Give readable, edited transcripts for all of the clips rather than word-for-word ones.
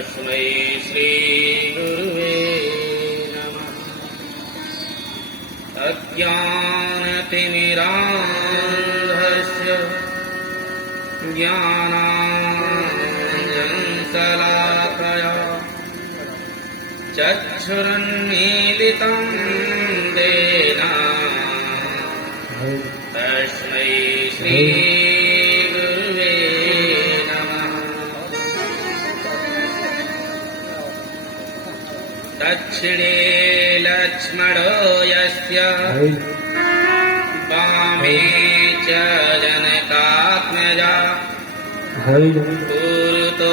तस्मै श्रीगुरुवे नमः। अज्ञानतिमिरान्धस्य ज्ञानाञ्जनशलाकया चक्षुरुन्मीलितं येन तस्मै श्रीगुरुवे नमः। दक्षिणे लक्ष्मणो यस्य वामे च जनकात्मजा पुरतो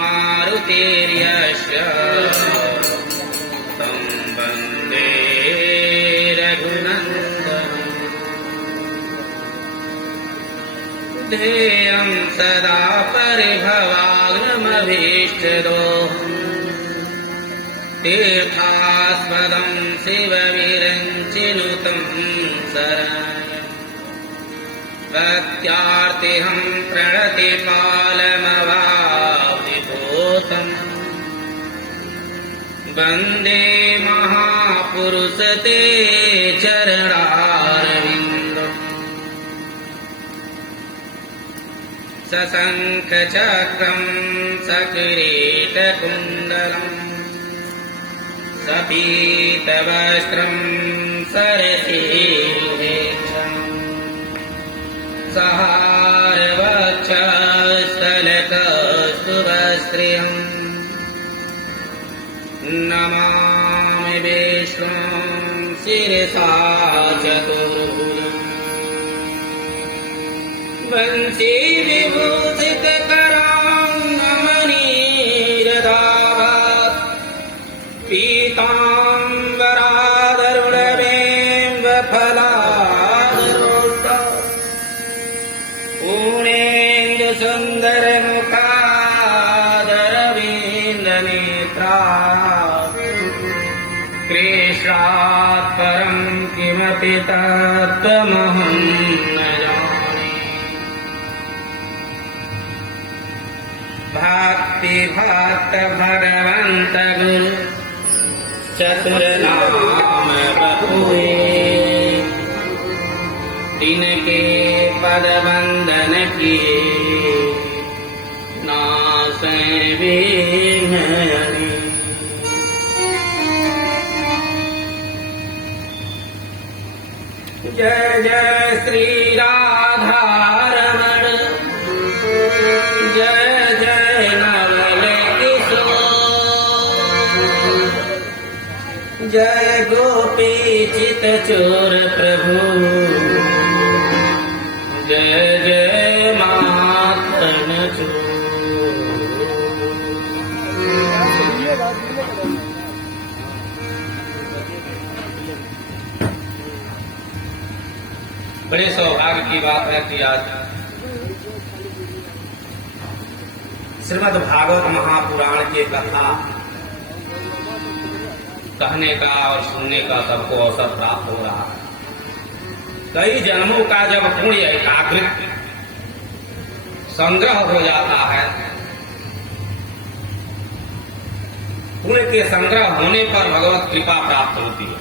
मारुतिर्यस्य तं वन्दे रघुनन्दनं। ध्येयं सदा परिभवाग्नमभीष्टदोहम् तीर्थास्पदं शिवविरञ्चिनुतं शरणं। भक्त्यार्तिहं प्रणतिपालमवाप्तिभूतम् वन्दे महापुरुषते चरणारविन्दम्। सशङ्खचक्रं सकिरीटकुण्डलम् सपीतवस्त्रं सरसीरुहेक्षणम् सहारवक्षस्थलकस्तुभस्त्रियम् नमामि विष्णुं शिरसा चतुर्भुजम्। वंशी विभूषितकरान्नमनीरदाभात् पीताम्बरादरुणबिम्बफलादरोष्टा पूर्णेन्दुसुन्दरमुखादरविन्दनेत्रा कृष्णात् परं किमपि तत्त्वमहं न जाने। भक्तिभक्त भगवन्त गुरु चतुरनाम बपुए तिनके पद वंदन किए नासै विघ्न। जय जय श्री राधारमण जय जय नवल किशोर जय गोपी चित चोर प्रभु जय जय माखन चोर। बड़े सौभाग्य की बात है कि आज श्रीमद् भागवत महापुराण की कथा कहने का और सुनने का सबको अवसर प्राप्त हो रहा है। कई जन्मों का जब पुण्य एकाग्रित संग्रह हो जाता है, पुण्य के संग्रह होने पर भगवत कृपा प्राप्त होती है।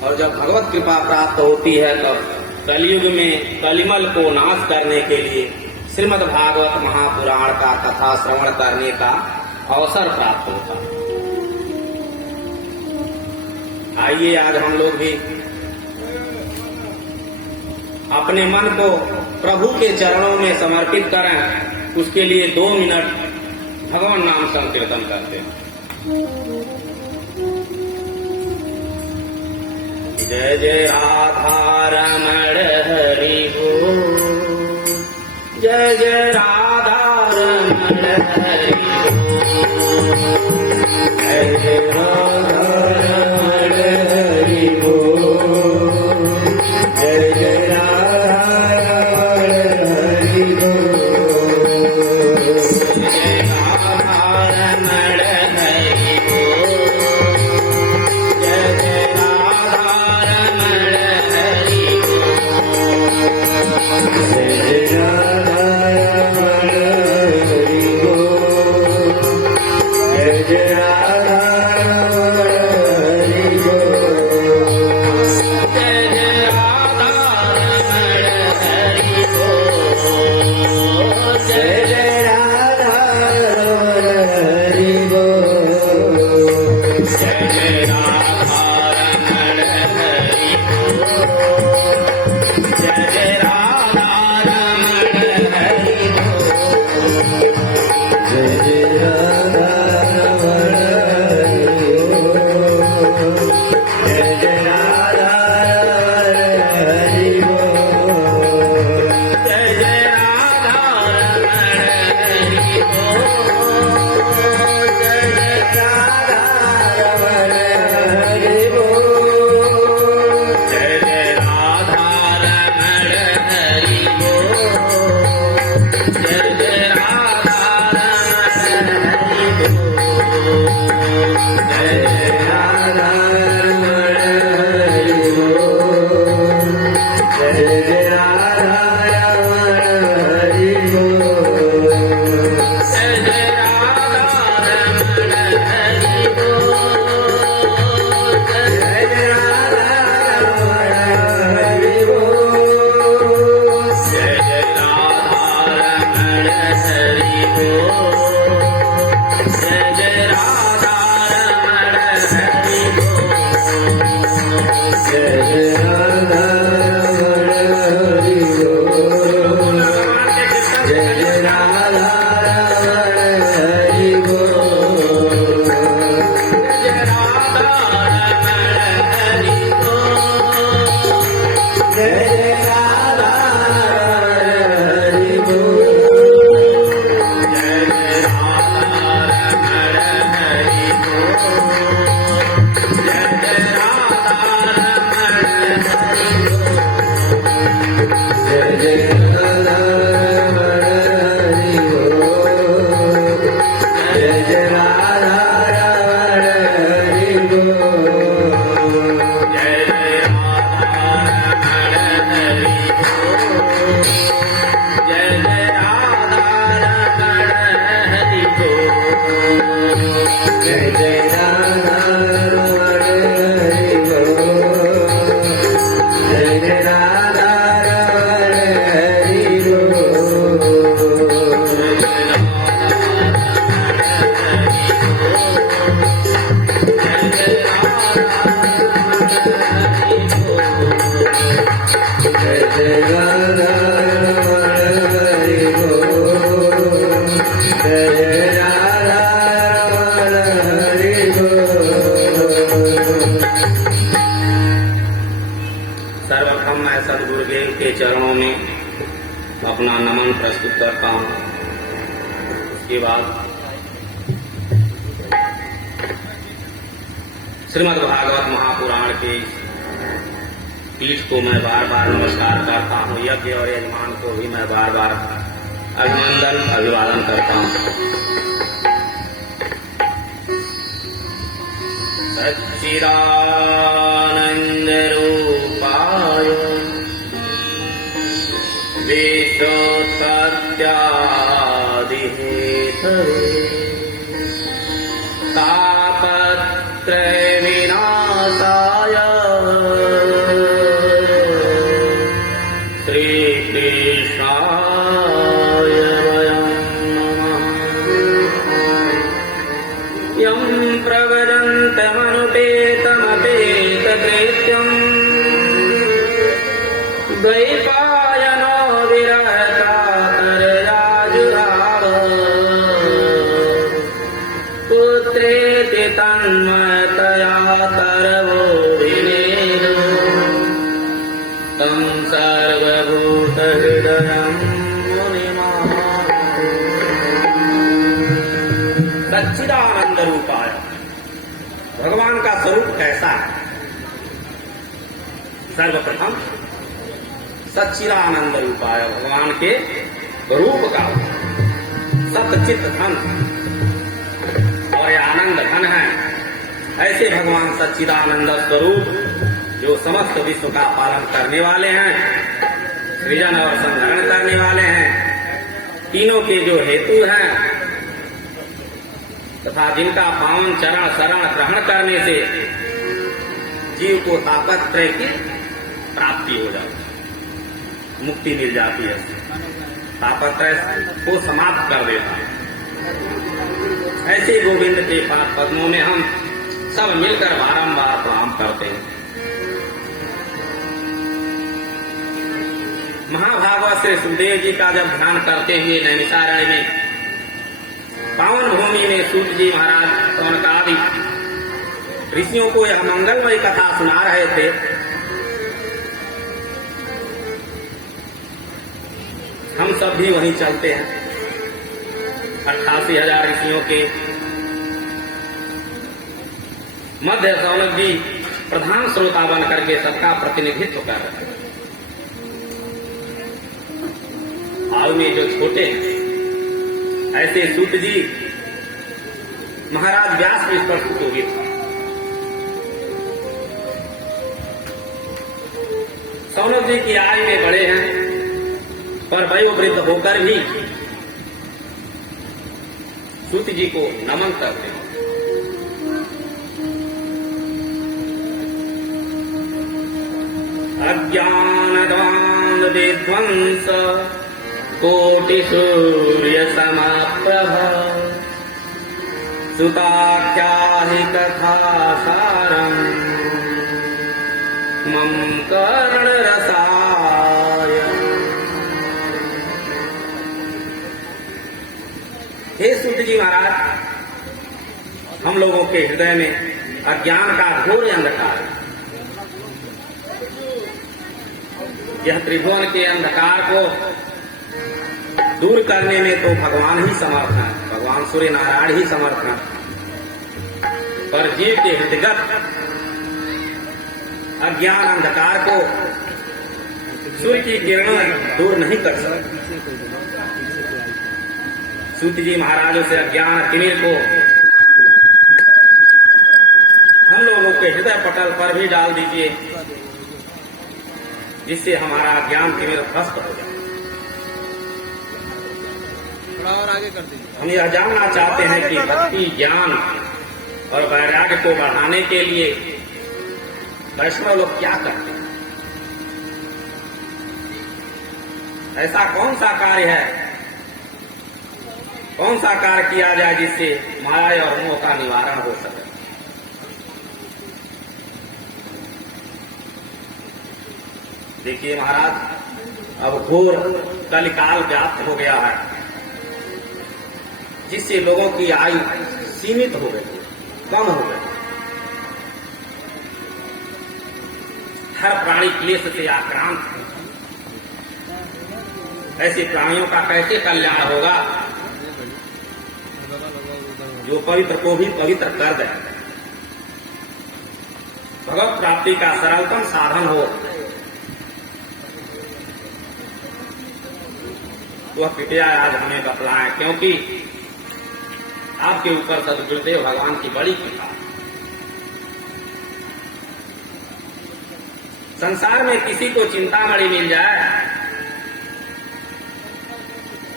और जब भगवत कृपा प्राप्त होती है तब कलयुग में कलिमल को नाश करने के लिए श्रीमद् भागवत महापुराण का कथा श्रवण करने का अवसर प्राप्त होता है। आइए आज हम लोग भी अपने मन को प्रभु के चरणों में समर्पित करें, उसके लिए 2 मिनट भगवान नाम संकीर्तन करते हैं। जय जय राधा रमण हरि बोल जय जय राधा रमण हरि बोल जय जय राधा रमण हरि बोल जय जय राधा रमण हरि बोल जय राधा रमण हरि बोल जय जय राधा रमण हरि बोल जय सर्वप्रथम मैं सदगुरुदेव के चरणों में अपना नमन प्रस्तुत करता हूँ। उसके बाद श्रीमद् भागवत महापुराण के पीठ को मैं बार बार नमस्कार करता हूँ। यज्ञ और यजमान को भी मैं बार बार अभिनंदन अभिवादन करता हूँ। सच्चिदानंद रूपाय विश्वोत्पत्त्यादिहेतवे तापत्रय विनाशाय श्रीकृष्णाय वयं नमः। यं प्रवदन्तमनुपेतमपेतकृत्यम् द्वैपायनो विरहकातरयाजुराव पुत्रेति तन्मयतया तरवो विनेदो तं सर्वभूतहृदयं मुनिमानतोः। सच्चिदानंद रूपाय, भगवान का स्वरूप कैसा है? सर्वप्रथम सच्चिदानंद रूपाय, भगवान के रूप का सतचित धन और आनंद धन है। ऐसे भगवान सच्चिदानंद स्वरूप जो समस्त विश्व का पालन करने वाले हैं, सृजन और संहरण करने वाले हैं, तीनों के जो हेतु हैं तथा जिनका पावन चरण शरण ग्रहण करने से जीव को तापत्रय की प्राप्ति हो जाती है, मुक्ति मिल जाती है, तापत्रय को समाप्त कर देता है। ऐसे गोविंद के पाद पद्मों में हम सब मिलकर बारंबार प्रणाम करते हैं। महाभागवत से सुखदेव जी का जब ध्यान करते हुए नैमिषारण्य में पावन भूमि में सूत जी महाराज सौनकादि ऋषियों को यह मंगलमय कथा सुना रहे थे, हम सब भी वहीं चलते हैं। 88,000 ऋषियों के मध्य सौनक जी प्रधान श्रोता बन करके सबका प्रतिनिधित्व कर रहे हैं। आयु में जो छोटे हैं ऐसे सूत जी महाराज व्यास भी इस पर सुशोभित था। सौनक जी की आयु में बड़े हैं पर वयोवृद्ध होकर भी सूत जी को नमन करते हैं। अज्ञानद्वान् विध्वंस कोटि सूर्य समाप्रभ सुताख्याहि कथा सारम् मम कर्ण रसाय। हे सूत जी महाराज, हम लोगों के हृदय में अज्ञान का घोर अंधकार है। यह त्रिभुवन के अंधकार को दूर करने में तो भगवान ही समर्थ हैं, भगवान सूर्य नारायण ही समर्थ हैं, पर जीव के हृदयगत अज्ञान अंधकार को सूर्य की किरणें दूर नहीं कर सकती। सूत जी महाराजों से अज्ञान तिमिर को हम लोगों के हृदय पटल पर भी डाल दीजिए, जिससे हमारा ज्ञान तिमिर ध्वस्त हो जाए। और आगे कर दीजिए। हम यह जानना चाहते हैं कि भक्ति ज्ञान और वैराग्य को बढ़ाने के लिए वैष्णव लोग क्या करते हैं? ऐसा कौन सा कार्य है, कौन सा कार्य किया जाए जिससे माया और मोह का निवारण हो सके? देखिए महाराज, अब घोर कलिकाल व्याप्त हो गया है, जिससे लोगों की आयु सीमित हो गई, कम हो गई। हर प्राणी क्लेश से आक्रांत है। ऐसे प्राणियों का कैसे कल्याण होगा? जो पवित्र को भी पवित्र कर दे, भगवत प्राप्ति का सरलतम साधन हो, वह कृपया आज हमें बतलाएं, क्योंकि आपके ऊपर सद्गुरुदेव भगवान की बड़ी कृपा। संसार में किसी को चिंतामणि मिल जाए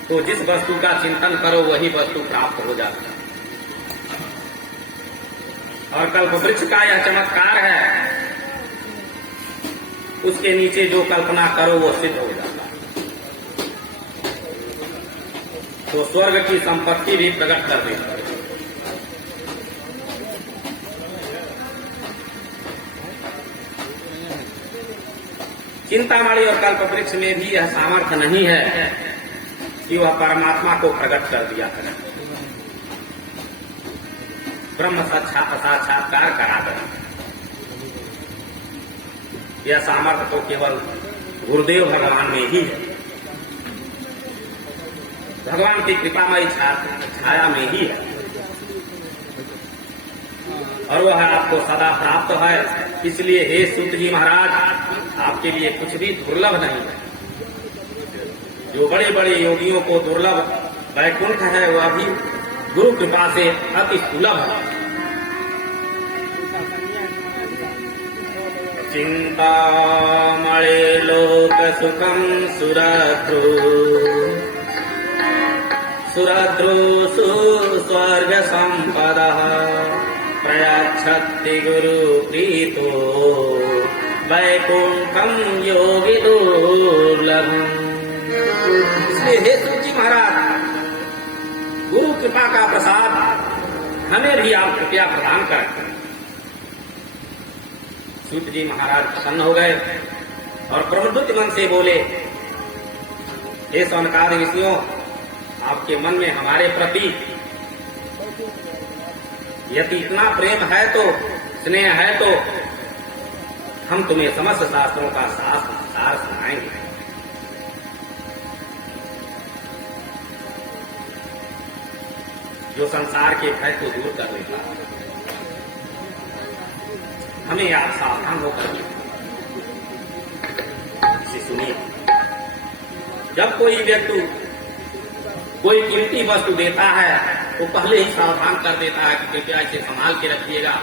तो जिस वस्तु का चिंतन करो वही वस्तु प्राप्त हो जाती है। और कल्पवृक्ष का यह चमत्कार है, उसके नीचे जो कल्पना करो वो सिद्ध हो जाता है। तो स्वर्ग की संपत्ति भी प्रकट कर देता है। चिंतामणि और कल्पवृक्ष में भी यह सामर्थ्य नहीं है कि वह परमात्मा को प्रकट कर दिया करे, ब्रह्म साक्षात्कार करा दे। यह सामर्थ्य तो केवल गुरुदेव भगवान में ही है, भगवान की कृपामयी छाया में ही है, और वह आपको सदा प्राप्त है। इसलिए हे सूत जी महाराज, आपके लिए कुछ भी दुर्लभ नहीं है। जो बड़े बड़े योगियों को दुर्लभ वैकुंठ है, वह भी गुरु कृपा से अति सुलभ है। चिंतामणि लोक सुखम सुरद्रुषु स्वर्ग संपदा प्रयच्छति गुरु प्रीतो वैकुंठम योगी दुर्लभम। इसलिए हे सूत जी महाराज, गुरु कृपा का प्रसाद हमें भी आप कृपया प्रदान करें। सूत जी महाराज प्रसन्न हो गए और प्रमुदित मन से बोले, हे सौनकादि ऋषियों, आपके मन में हमारे प्रति यदि इतना प्रेम है, तो स्नेह है, तो हम तुम्हें समस्त शास्त्रों का सार सुनाएंगे। जो संसार के भय को दूर कर लेता है, हमें आप सावधान होकर इसे सुनिए। जब कोई व्यक्ति कोई कीमती वस्तु देता है तो पहले ही सावधान कर देता है कि कृपया इसे संभाल के रखिएगा,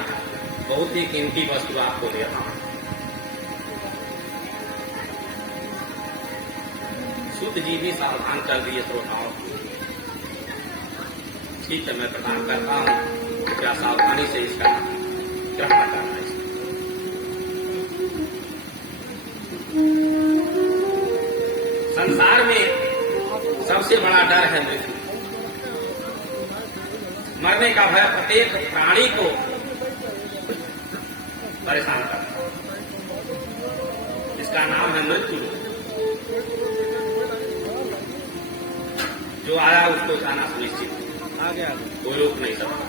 बहुत ही कीमती वस्तु आपको दे रहा हूं। सूत जी भी सावधान कर दिए श्रोताओं। ठीक है, मैं प्रदान करता हूं, क्या सावधानी से इसका ग्रहण करना है। संसार में सबसे बड़ा डर है मृत्यु। मरने का भय प्रत्येक प्राणी को परेशान करता है। इसका नाम है मृत्यु। जो आया उसको जाना सुनिश्चित, कोई रोक नहीं सकता।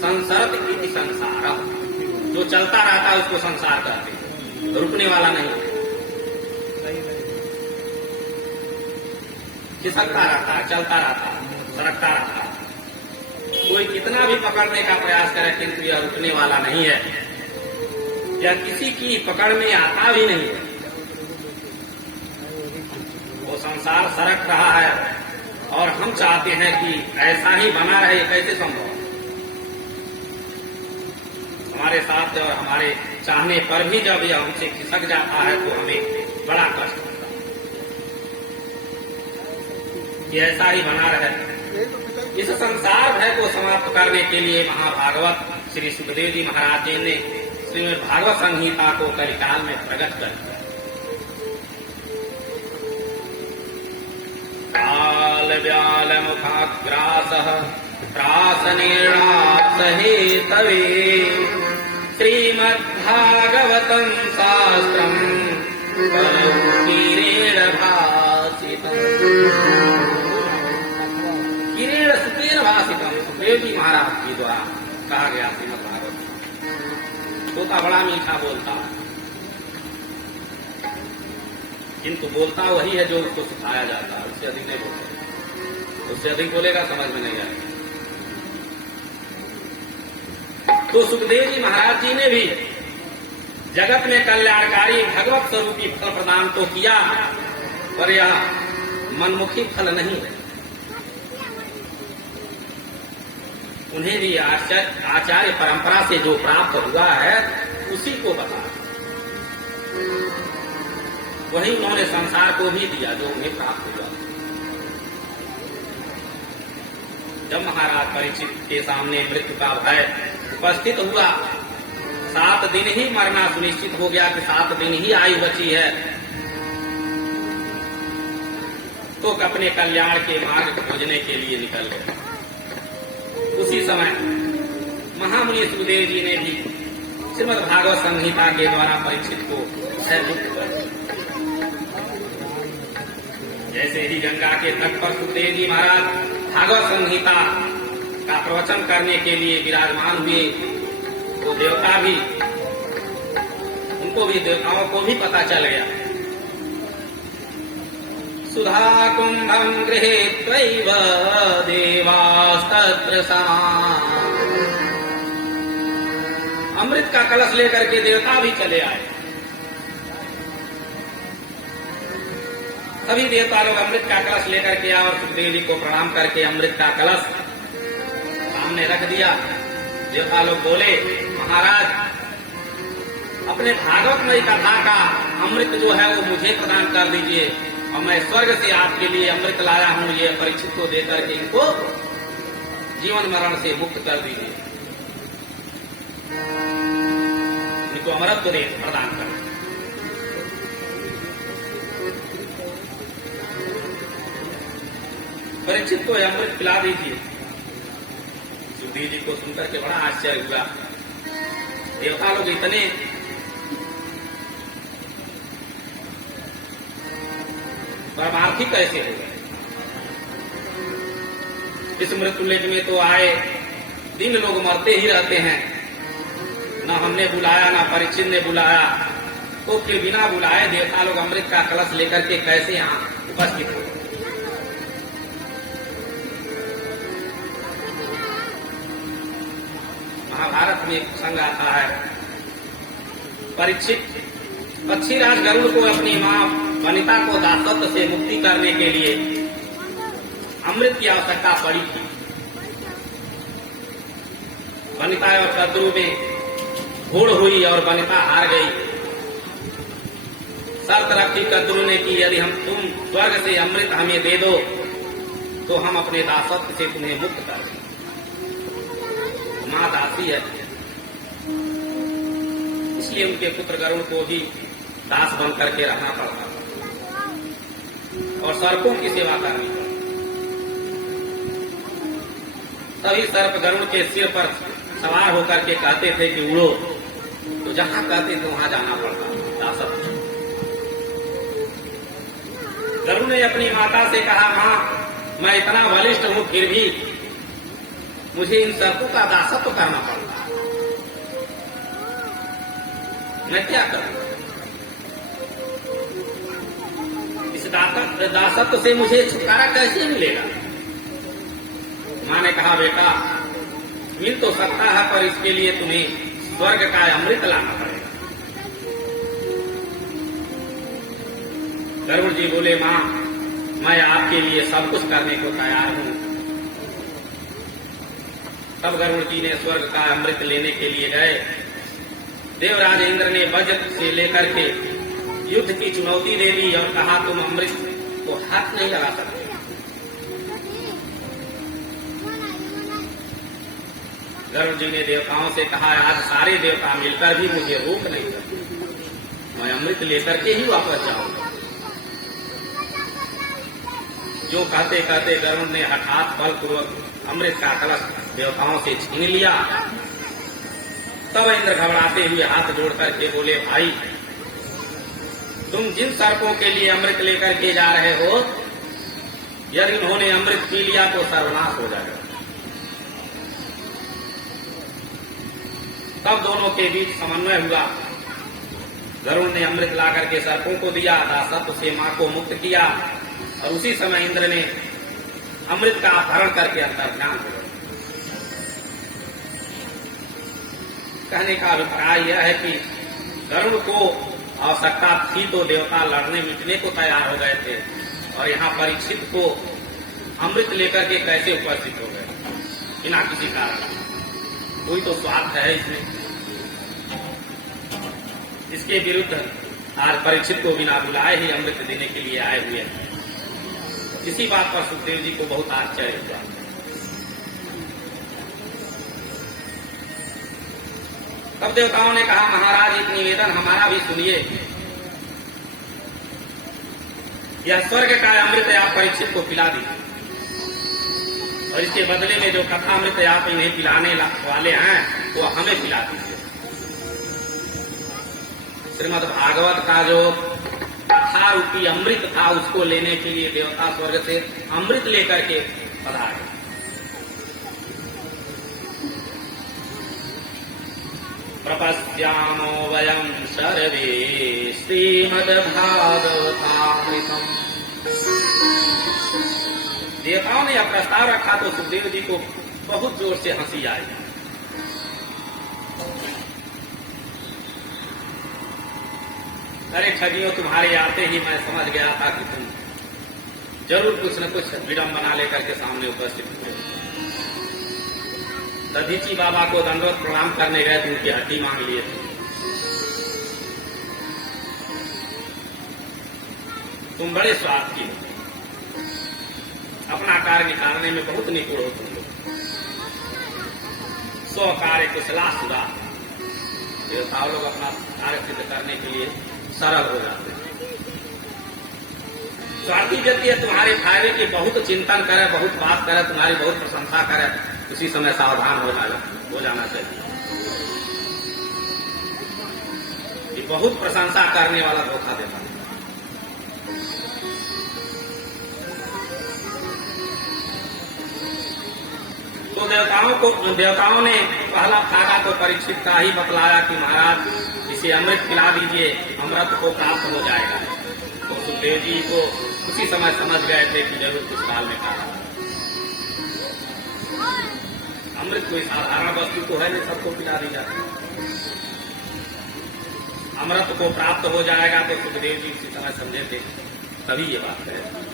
संसर्ग की संसार, जो चलता रहता है उसको संसार कहते हैं, रुकने वाला नहीं, खिसकता रहता है, चलता रहता है, सरकता रहता है। कोई कितना भी पकड़ने का प्रयास करे किंतु यह रुकने वाला नहीं है, यह किसी की पकड़ में आता भी नहीं है। वो संसार सरक रहा है और हम चाहते हैं कि ऐसा ही बना रहे। कैसे संभव? हमारे साथ और हमारे चाहने पर भी जब यह हमसे खिसक जाता है तो हमें बड़ा कष्ट होता है। कि ऐसा ही बना रहे। इस संसार भय को समाप्त करने के लिए महाभागवत श्री सुखदेव जी महाराज जी ने श्रीमद् भागवत संहिता को कलिकाल में प्रकट कर दिया। काल व्याल मुखाग्रासः त्रासनेणासहेतवे श्रीमद्भागवतं शास्त्रम् कलौ किरेण भासितम्। किरेण सुतेन भासितम्, सुखदेव जी महाराज जी द्वारा कहा गया श्रीमद् भागवत। तोता बड़ा मीठा बोलता है, किंतु बोलता वही है जो उसको सिखाया जाता है, उससे अधिक नहीं बोलता। उससे अधिक बोलेगा समझ में नहीं आएगा। तो सुखदेव जी महाराज जी ने भी जगत में कल्याणकारी भगवत स्वरूपी फल प्रदान तो किया, पर यह मनमुखी फल नहीं है। उन्हें भी आचार्य परंपरा से जो प्राप्त हुआ है उसी को बता, वही उन्होंने संसार को भी दिया जो उन्हें प्राप्त हुआ। जब महाराज परीक्षित के सामने मृत्यु का भय उपस्थित हुआ, 7 दिन ही मरना सुनिश्चित हो गया कि 7 दिन ही आयु बची है, तो अपने कल्याण के मार्ग खोजने के लिए निकल गए। उसी समय महामुनि सुखदेव जी ने भी श्रीमद् भागवत संहिता के द्वारा परीक्षित को भयमुक्त कर दिया। जैसे ही गंगा के तट पर सुखदेव जी महाराज भागवत संहिता का प्रवचन करने के लिए विराजमान हुए, तो देवता भी, उनको भी, देवताओं को भी पता चल गया। सुधा कुंभं गृहीत्वैव देवास्तत्र समान। अमृत का कलश लेकर के देवता भी चले आए। सभी देवता लोग अमृत का कलश लेकर के आए और सुखदेव जी को प्रणाम करके अमृत का कलश सामने रख दिया। देवता लोग बोले, महाराज अपने भागवतमयी कथा का अमृत जो है वो मुझे प्रदान कर दीजिए, और मैं स्वर्ग से आपके लिए अमृत लाया हूं, ये परीक्षित को देकर के इनको जीवन मरण से मुक्त कर दीजिए, इनको अमृत दे प्रदान कर। परीक्षित को अमृत पिला दीजिए। सुखदेव जी को सुनकर के बड़ा आश्चर्य हुआ। देवता लोग इतने परमार्थी कैसे हो गए? इस मृत्युलेख में तो आए दिन लोग मरते ही रहते हैं, न हमने बुलाया न परीक्षित ने बुलाया, तो के बिना बुलाए देवता लोग अमृत का कलश लेकर के कैसे यहाँ उपस्थित हो? महाभारत में एक प्रसंग आता है, परीक्षित पक्षीराज गरुड़ को अपनी मां वनिता को दासत्व से मुक्ति करने के लिए अमृत की आवश्यकता पड़ी थी। वनिता और शत्रु में होड़ हुई और वनिता हार गई। शर्त रखी शत्रु ने कि यदि हम तुम स्वर्ग से अमृत हमें दे दो तो हम अपने दासत्व से तुम्हें मुक्त कर दें। मां दासी है, इसलिए उनके पुत्र गरुड़ को भी दास बन करके रहना पड़ता और सर्पों की सेवा करनी पड़ती। सभी सर्प गरुड़ के सिर पर सवार होकर के कहते थे कि उड़ो, तो जहां कहते थे वहां जाना पड़ता दासत्व। गरुड़ ने अपनी माता से कहा, मां मैं इतना बलिष्ठ हूं फिर भी मुझे इन सर्पों का दासत्व करना पड़ता, मैं क्या करूं? इस दासत्व से मुझे छुटकारा कैसे मिलेगा? मां ने कहा, बेटा मिल तो सकता है पर इसके लिए तुम्हें स्वर्ग का अमृत लाना पड़ेगा। गरुड़ जी बोले, मां मैं आपके लिए सब कुछ करने को तैयार हूं। तब गरुड़ जी ने स्वर्ग का अमृत लेने के लिए गए। देवराज इंद्र ने वज्र से लेकर के युद्ध की चुनौती दे दी और कहा, तुम अमृत को हाथ नहीं लगा सकते, गरुड़ जी ने देवताओं से कहा, आज सारे देवता मिलकर भी मुझे रोक नहीं सकते, मैं अमृत लेकर के ही वापस जाऊंगा। जो कहते कहते गरुड़ ने हठात बलपूर्वक अमृत का कलश देवताओं से छीन लिया। तब इंद्र घबराते हुए हाथ जोड़ करके बोले, भाई तुम जिन सर्पों के लिए अमृत लेकर के जा रहे हो, यदि उन्होंने अमृत पी लिया तो सर्वनाश हो जाएगा। तब दोनों के बीच समन्वय हुआ। गरुड़ ने अमृत ला करके सर्पों को दिया, दासत्व से मां को मुक्त किया, और उसी समय इंद्र ने अमृत का अपहरण करके अंतर्ध्यान हो गए। कहने का अभिप्राय यह है कि गरुड़ को आवश्यकता थी तो देवता लड़ने मिटने को तैयार हो गए थे, और यहाँ परीक्षित को अमृत लेकर के कैसे उपस्थित हो गए बिना किसी कारण। कोई तो स्वार्थ है इसमें। इसके विरुद्ध आज परीक्षित को बिना बुलाए ही अमृत देने के लिए आए हुए हैं। इसी बात पर सुखदेव जी को बहुत आश्चर्य हुआ। तब देवताओं ने कहा, महाराज एक निवेदन हमारा भी सुनिए। यह स्वर्ग का अमृत आप परीक्षित को पिला दीजिए, और इसके बदले में जो कथा अमृत आप इन्हें पिलाने वाले हैं वो हमें पिला दीजिए। श्रीमद् भागवत का जो कथा रूपी अमृत था उसको लेने के लिए देवता स्वर्ग से अमृत लेकर के पधारे। प्रपश्यामो वयं सर्वे श्रीमद्भागवतामृतम्। देवताओं ने यह प्रस्ताव रखा तो सुखदेव जी को बहुत जोर से हंसी आई। अरे ठगियों, तुम्हारे आते ही मैं समझ गया था कि तुम जरूर कुछ न कुछ विडंबना लेकर के सामने उपस्थित हुए। दधीची बाबा को दंडवत प्रणाम करने गए तो उनकी हड्डी मांग लिए थे। तुम बड़े स्वार्थी हो, अपना कार्य निकालने में बहुत निपुण हो तुम लोग। स्व कार्य कुशला सुधा। देवता लोग अपना कार्य सिद्ध करने के लिए सरल हो जाते हैं। स्वार्थी व्यक्ति है, तुम्हारे फायदे की बहुत चिंतन करे, बहुत बात करे, तुम्हारी बहुत प्रशंसा करे, उसी समय सावधान हो जाना चाहिए। ये बहुत प्रशंसा करने वाला धोखा देता है। तो देवताओं ने पहला भागा तो परीक्षित का ही बतलाया कि महाराज इसे अमृत पिला दीजिए, अमृत को प्राप्त हो जाएगा। तो सुखदेव जी को उसी समय समझ गए थे कि जरूर कुछ काल में कहा। अमृत कोई साधारण वस्तु तो है नहीं, सबको पिला दी जाती। अमृत को प्राप्त हो जाएगा तो सुखदेव जी उसी समय समझे थे, तभी ये बात है।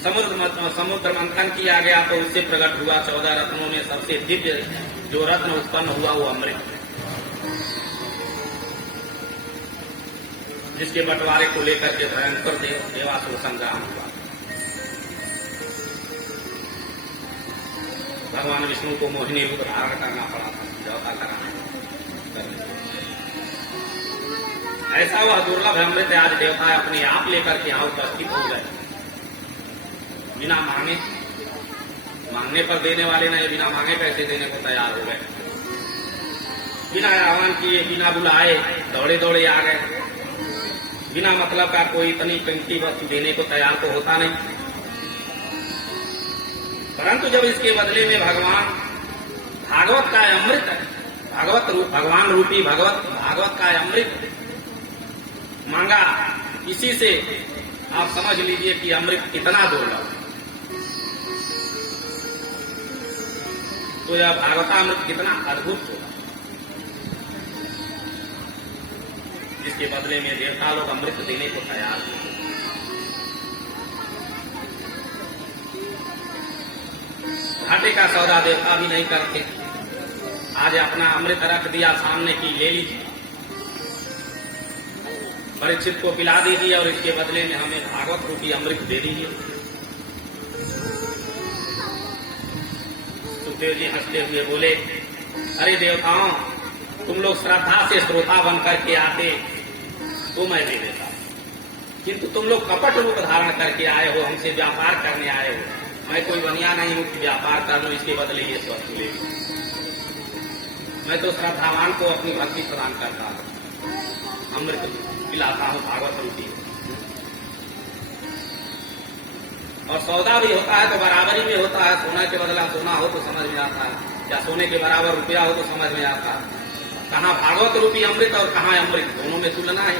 समुद्र मंथन किया गया तो उससे प्रकट हुआ 14 रत्नों में सबसे दिव्य जो रत्न उत्पन्न हुआ वो अमृत, जिसके बंटवारे को लेकर के भयंकर देवासुर संग्राम हुआ। भगवान विष्णु को मोहिनी रूप धारण करना पड़ा था, समझौता कराना। ऐसा वह दुर्लभ अमृत आज देवता अपने आप लेकर के यहाँ उपस्थित हो गए। बिना मांगने पर देने वाले नहीं, बिना मांगे पैसे देने को तैयार हो गए। बिना आह्वान किए, बिना बुलाए दौड़े दौड़े आ गए। बिना मतलब का कोई इतनी कीमती वस्तु देने को तैयार तो होता नहीं। परंतु जब इसके बदले में भगवान भागवत का अमृत, भगवान रूपी भागवत का अमृत मांगा, इसी से आप समझ लीजिए कि अमृत कितना दुर्लभ। तो यह भागवतामृत कितना अद्भुत होगा, जिसके बदले में देवता लोग अमृत देने को तैयार हैं। घाटे का सौदा देवता भी नहीं करते। आज अपना अमृत रख दिया सामने की, ले लीजिए, परीक्षित को पिला दीजिए और इसके बदले में हमें भागवत रूपी अमृत दे दीजिए। सुखदेव जी हंसते हुए बोले, अरे देवताओं, तुम लोग श्रद्धा से श्रोता बन करके आते तो मैं दे देता, किंतु तुम लोग कपट रूप धारण करके आए हो, हमसे व्यापार करने आए हो। मैं कोई बनिया नहीं हूं कि व्यापार कर लूं, इसके बदले ये स्वस्थ ले। मैं तो श्रद्धावान को अपनी भक्ति प्रदान करता हूं, अमृत पिलाता हूं भागवत रूपी। और सौदा भी होता है तो बराबरी में होता है, सोना के बदला सोना हो तो समझ में आता है, या सोने के बराबर रुपया हो तो समझ में आता है। कहाँ भागवत रूपी अमृत और कहाँ अमृत, दोनों में तुलना है।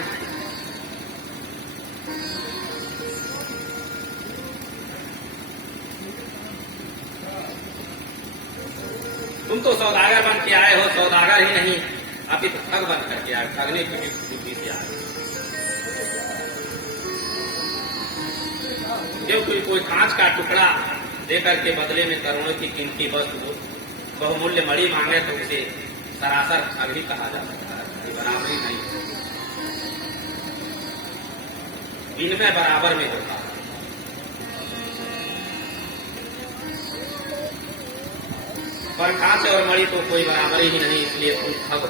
तुम तो सौदागर बन के आए हो, सौदागर ही नहीं अभी तो ठग बन करके आए, ठगने की बुद्धि से आए। जब कोई कांच का टुकड़ा देकर के बदले में करोड़ों की कीमती वस्तु बहुमूल्य मणि मांगे तो उसे सरासर ठग ही कहा जा सकता है, ये बराबरी नहीं। इनमें बराबर में होता है। पर कांच और मणि तो कोई बराबरी ही नहीं, इसलिए तुम ठग हो।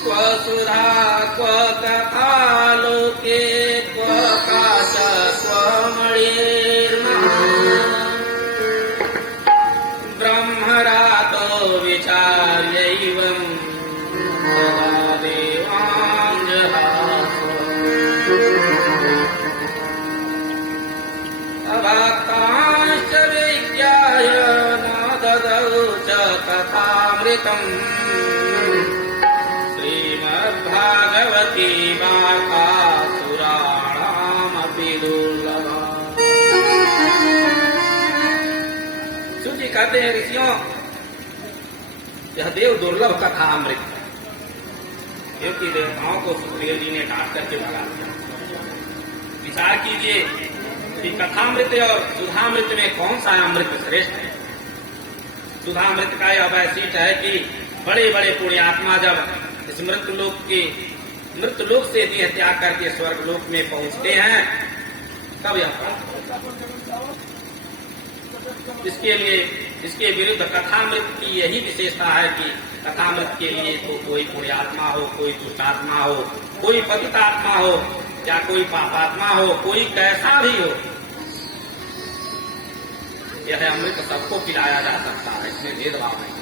क्व सुधा क्व कथा लोके क्व काच क्व मणिर्महा ब्रह्मरातो विचार्यैवं सदा देवाञ्जहासो अभक्तांश्च विज्ञाय न ददौ च कथामृतम् श्रीमद्भागवती वार्ता सुराणामपि दुर्लभा। सूची कहते हैं ऋषियों, यह देव दुर्लभ कथा अमृत है, क्योंकि देवताओं को सुखदेव जी ने डांट करके भगा दिया। विचार कीजिए कि कथामृत और सुधामृत में कौन सा अमृत श्रेष्ठ है। सुधामृत का यह वैशिष्ट है कि बड़े बड़े पुण्यात्मा जब इस मृत लोक से देह त्याग करके स्वर्ग लोक में पहुंचते हैं तब यह प्राप्त होता है। इसके विरुद्ध कथामृत की यही विशेषता है कि कथामृत के लिए तो कोई पुण्यात्मा हो, कोई दुष्टात्मा हो, कोई पतितात्मा हो या कोई पापात्मा हो, कोई कैसा भी हो, यह अमृत सबको पिलाया जा सकता है, इसमें भेदभाव नहीं,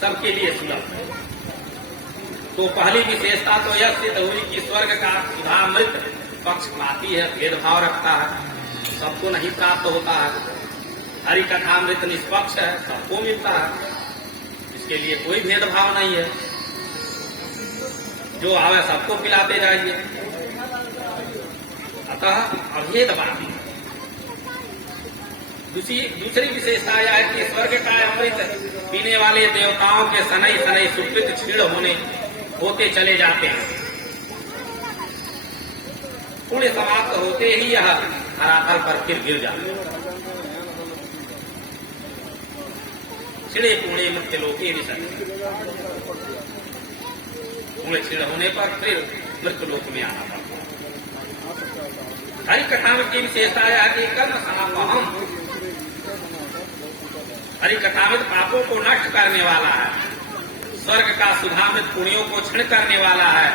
सबके लिए सुलभ है। तो पहली विशेषता तो यह सिद्ध हुई कि स्वर्ग का सुधामृत पक्षपाती है, भेदभाव रखता है, सबको नहीं प्राप्त होता है। हरि कथामृत निष्पक्ष है, सबको मिलता है, इसके लिए कोई भेदभाव नहीं है, जो आवे सबको पिलाते जाइए। अतः अभेदवादी। दूसरी विशेषता यह है कि स्वर्ग का अमृत पीने वाले देवताओं के शनै शनै सुकृत क्षीण होते चले जाते हैं। पुण्य समाप्त होते ही यह धरातल पर फिर गिर जाते हैं। क्षीणे पुण्य मृत्यु लोके विषय, पुण्य क्षीण होने पर फिर मृत्यु लोक में आना पड़ता है। हरि कथामृत की विशेषता यह है कि कर्म समापहम, हरि कथामृत पापों को नष्ट करने वाला है, स्वर्ग का सुधामृत पुण्यों को क्षीण करने वाला है,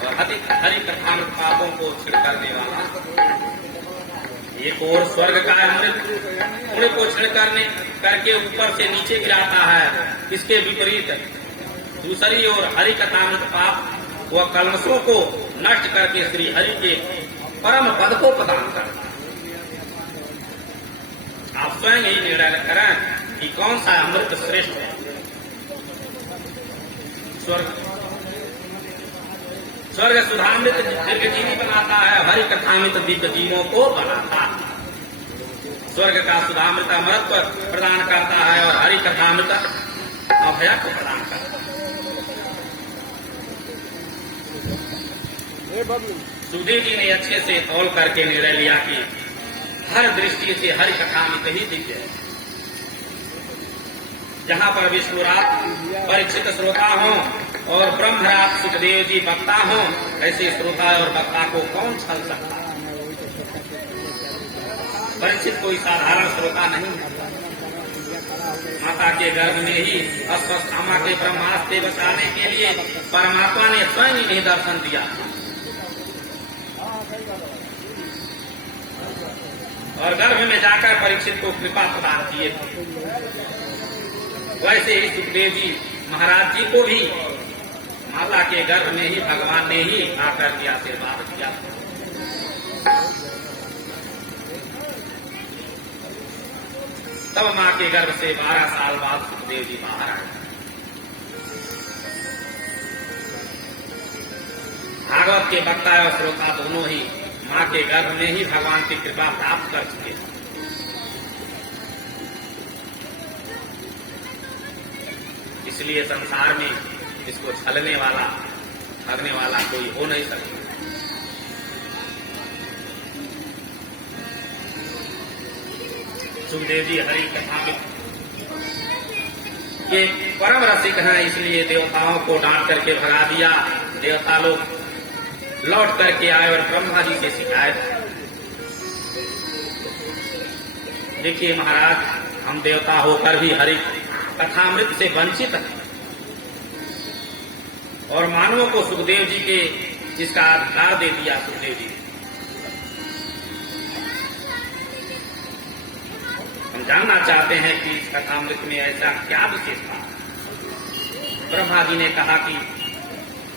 और हरि कथामृत पापों को क्षीण करने वाला। एक और स्वर्ग का अमृत पुण्य को क्षीण करके ऊपर से नीचे गिराता है, इसके विपरीत दूसरी ओर हरि कथामृत पाप व कल्मषों को नष्ट करके श्री हरि के परम पद को प्रदान करता है। आप स्वयं ही निर्णय करें कि कौन सा अमृत श्रेष्ठ है। स्वर्ग सुधामृत दीर्घजीवी बनाता है, हरि कथामृत दिव्य जीवों को बनाता है। स्वर्ग का सुधामृत अमृत प्रदान करता है और हरि कथामृत अभया को प्रदान करता है। सुधीर जी ने अच्छे से तौल करके निर्णय लिया कि हर दृष्टि से हरि कथामृत ही दिव्य है। जहाँ पर विष्णुराज परीक्षित श्रोता हों और ब्रह्मराज सुखदेव जी वक्ता हों, ऐसे श्रोता और वक्ता को कौन छल सकता है? परीक्षित कोई साधारण श्रोता नहीं है। माता के गर्भ में ही अस्वस्थामा के ब्रह्मास्त्र से बचाने के लिए परमात्मा ने स्वयं इन्हें दर्शन दिया और गर्भ में जाकर परीक्षित को कृपा प्रदान किए थे। वैसे ही सुखदेव जी महाराज जी को भी माता के गर्भ में ही भगवान ने ही आकर के आशीर्वाद किया। तब मां के गर्भ से 12 साल बाद सुखदेव जी बाहर आए। भागवत के वक्ता और श्रोता दोनों ही मां के गर्भ में ही भगवान की कृपा प्राप्त कर चुके। इसलिए संसार में इसको छलने वाला, ठगने वाला कोई हो नहीं सकता। सुखदेव जी हरि कथा में ये परम रसिक हैं, इसलिए देवताओं को डांट करके भगा दिया। देवता लोग लौट करके आए और ब्रह्मा जी से शिकायत। देखिए महाराज, हम देवता होकर भी हरि कथामृत से वंचित हैं और मानवों को सुखदेव जी के जिसका अधिकार दे दिया सुखदेव जी। हम जानना चाहते हैं कि इस कथामृत में ऐसा क्या विशेषता है। ब्रह्मा जी ने कहा कि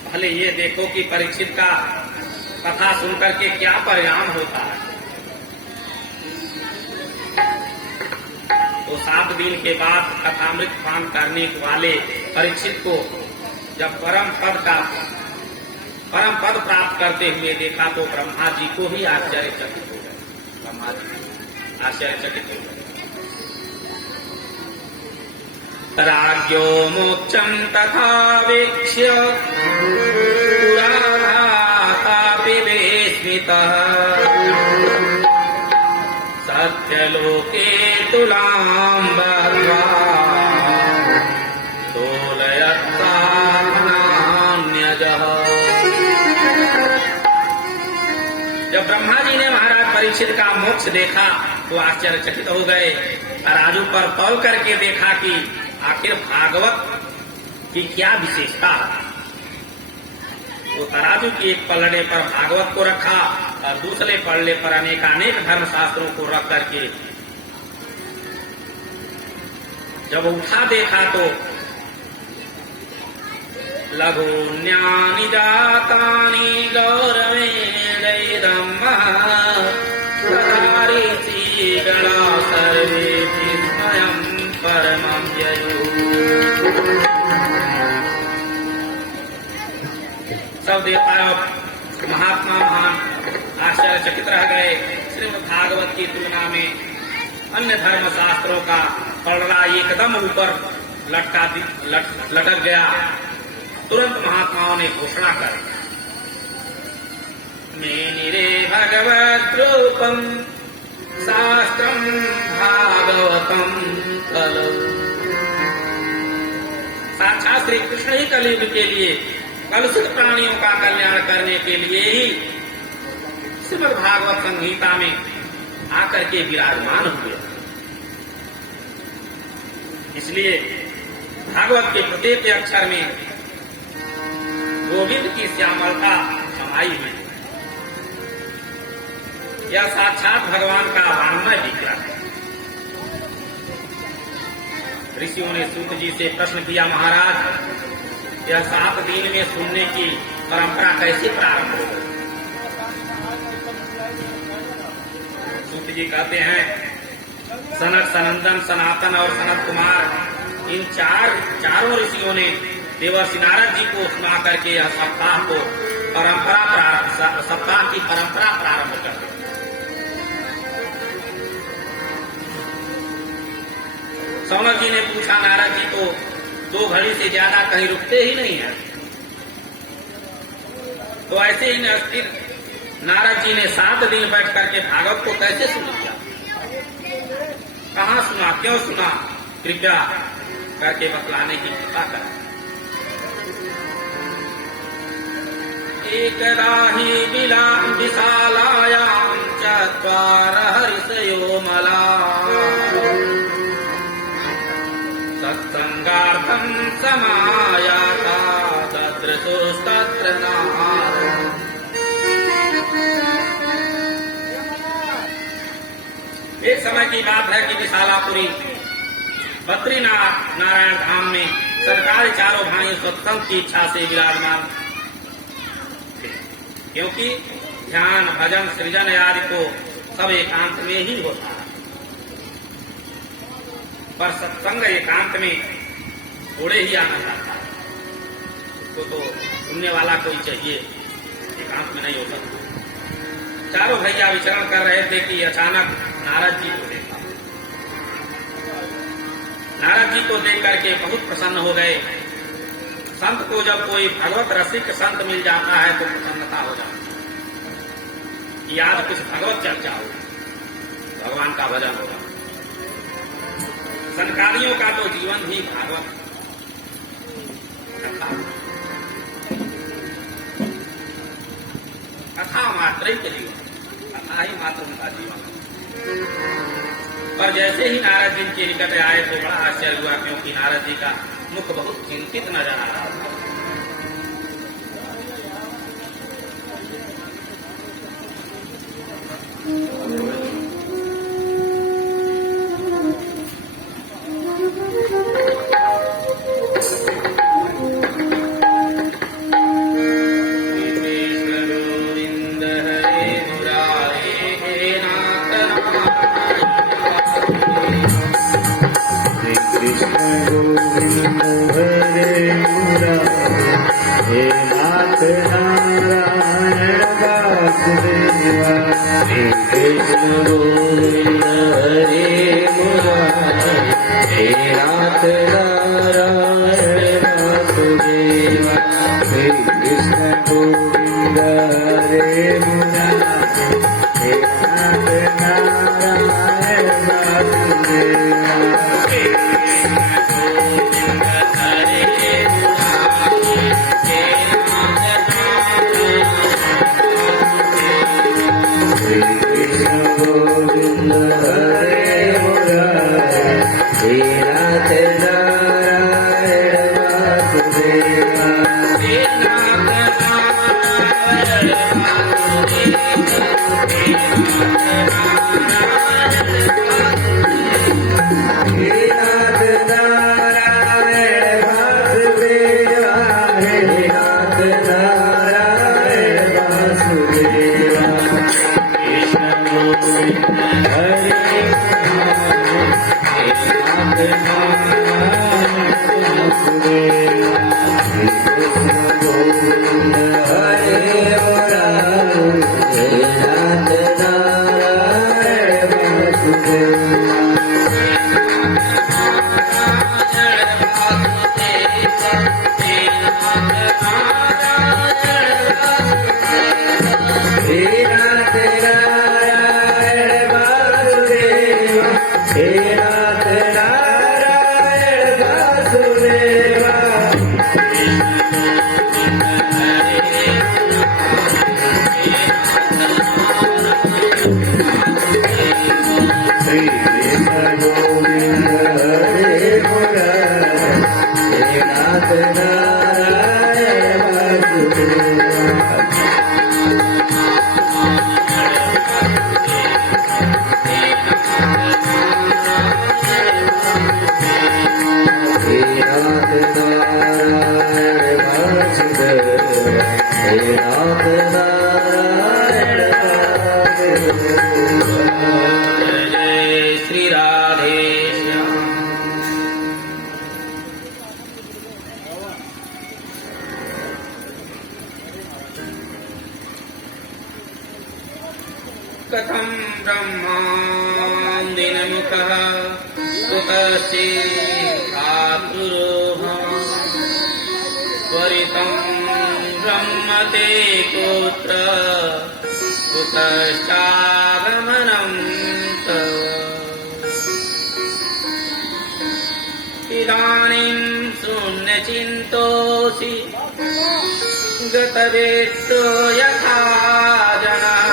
पहले ये देखो कि परीक्षित का कथा सुनकर के क्या परिणाम होता है। तो 7 दिन के बाद कथामृत पान करने वाले परीक्षित को जब परम पद प्राप्त करते हुए देखा तो ब्रह्मा जी को ही आश्चर्यचकित हो गए। ब्रह्मा जी आश्चर्यचकित हो गए। राज्यो मोक्षं तथा वीक्ष्य पुराणातापि विस्मितः सत्यलोके तुलां बद्ध्वा दोलयत्तान्यजः। जब ब्रह्मा जी ने महाराज परीक्षित का मोक्ष देखा तो आश्चर्यचकित हो गए। तराजू पर तौल करके देखा कि आखिर भागवत की क्या विशेषता है। वो तराजू की एक पलड़े पर भागवत को रखा और दूसरे पलड़े पर अनेकानेक धर्म शास्त्रों को रख करके जब उठा देखा तो लघुन्यानि जातानि गौरवेणैदं महर्षिगणा सर्वे विस्मयं परमं ययुः। सब देवता महात्मा महान आश्चर्यचकित रह गए। श्रीमद् भागवत की तुलना में अन्य धर्म शास्त्रों का पलड़ा एकदम ऊपर लटक गया। तुरंत महात्माओं ने घोषणा कर मेनिरे भगवत रूपम शास्त्रम भागवतम खलु। साक्षात श्री कृष्ण ही कलयुग के लिए कलुषित प्राणियों का कल्याण करने के लिए ही श्रीमद् भागवत संहिता में आकर के विराजमान हुए। इसलिए भागवत के प्रत्येक अक्षर में गोविंद की श्यामलता समाई हुई। यह साक्षात भगवान का वाङ्मय विग्रह है। ऋषियों ने सूत जी से प्रश्न किया, महाराज यह 7 दिन में सुनने की परंपरा कैसे प्रारंभ हो गई? सूत जी कहते हैं सनक, सनंदन, सनातन और सनत कुमार इन चारों ऋषियों ने देवर्षि नारद जी को सुना करके यह सप्ताह की परंपरा प्रारंभ कर दी। सौनक जी ने पूछा, नारद जी तो 2 घड़ी से ज्यादा कहीं रुकते ही नहीं है। तो ऐसे ही अस्थिर नारद जी ने 7 दिन बैठ करके भागवत को कैसे सुन लिया? कहाँ सुना, क्यों सुना? कृपया करके बतलाने की कृपा कर। एकदा हि विशालायां चत्वारः ऋषयो मलाः सत्संगार्थं समायाता ददृशुस्तत्र नारदः। एक समय की बात है कि विशालापुरी बद्रीनाथ नारायण धाम में सरकारी चारों भाई सत्संग की इच्छा से विराजमान, क्योंकि ध्यान भजन सृजन आदि को सब एकांत में ही होता है, पर सत्संग एकांत में थोड़े ही आना चाहता है। उसको तो सुनने वाला कोई चाहिए, एकांत में नहीं हो सकता। चारों भैया विचरण कर रहे थे कि अचानक नारद जी को देखा। नारद जी को देख करके बहुत प्रसन्न हो गए। संत को जब कोई भगवत रसिक संत मिल जाता है तो प्रसन्नता हो जाती है कि आज कुछ भगवत चर्चा हो, भगवान का भजन होगा। संकारियों का तो जीवन भी भागवत कथा मात्र के जीवन, कथा ही मात्र उनका जीवन। पर जैसे ही नारद जी के निकट आए तो बड़ा आश्चर्य हुआ, क्योंकि नारद जी का मुख बहुत चिंतित नजर आ रहा था। कथं ब्रह्माण्डिनमुखः कुतश्चिदातुरोऽहम् त्वरितं ब्रह्मते कुत्र कुतश्चागमनं तव। इदानीं शून्यचिन्तोऽसि गतवेत्तो यथा जनः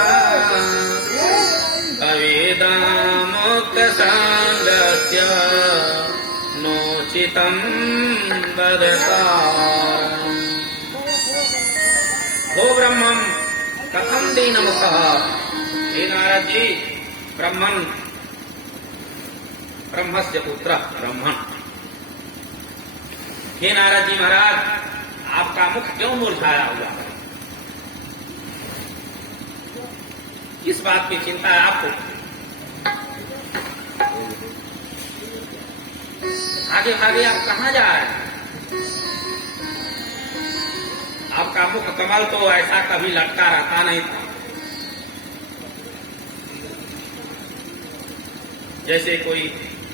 अवेदामुक्तसङ्गस्य नोचितं वदता। वो ब्रह्मम कथम दीनमुखः। हे नारद जी, ब्रह्मन ब्रह्मस्य पुत्र ब्रह्मन। हे नारद जी महाराज, आपका मुख क्यों मुरझाया हुआ है? किस बात की चिंता है आपको? आगे आगे आप कहाँ जा रहे हैं? आपका मुख कमल तो ऐसा कभी लटका रहता नहीं था। जैसे कोई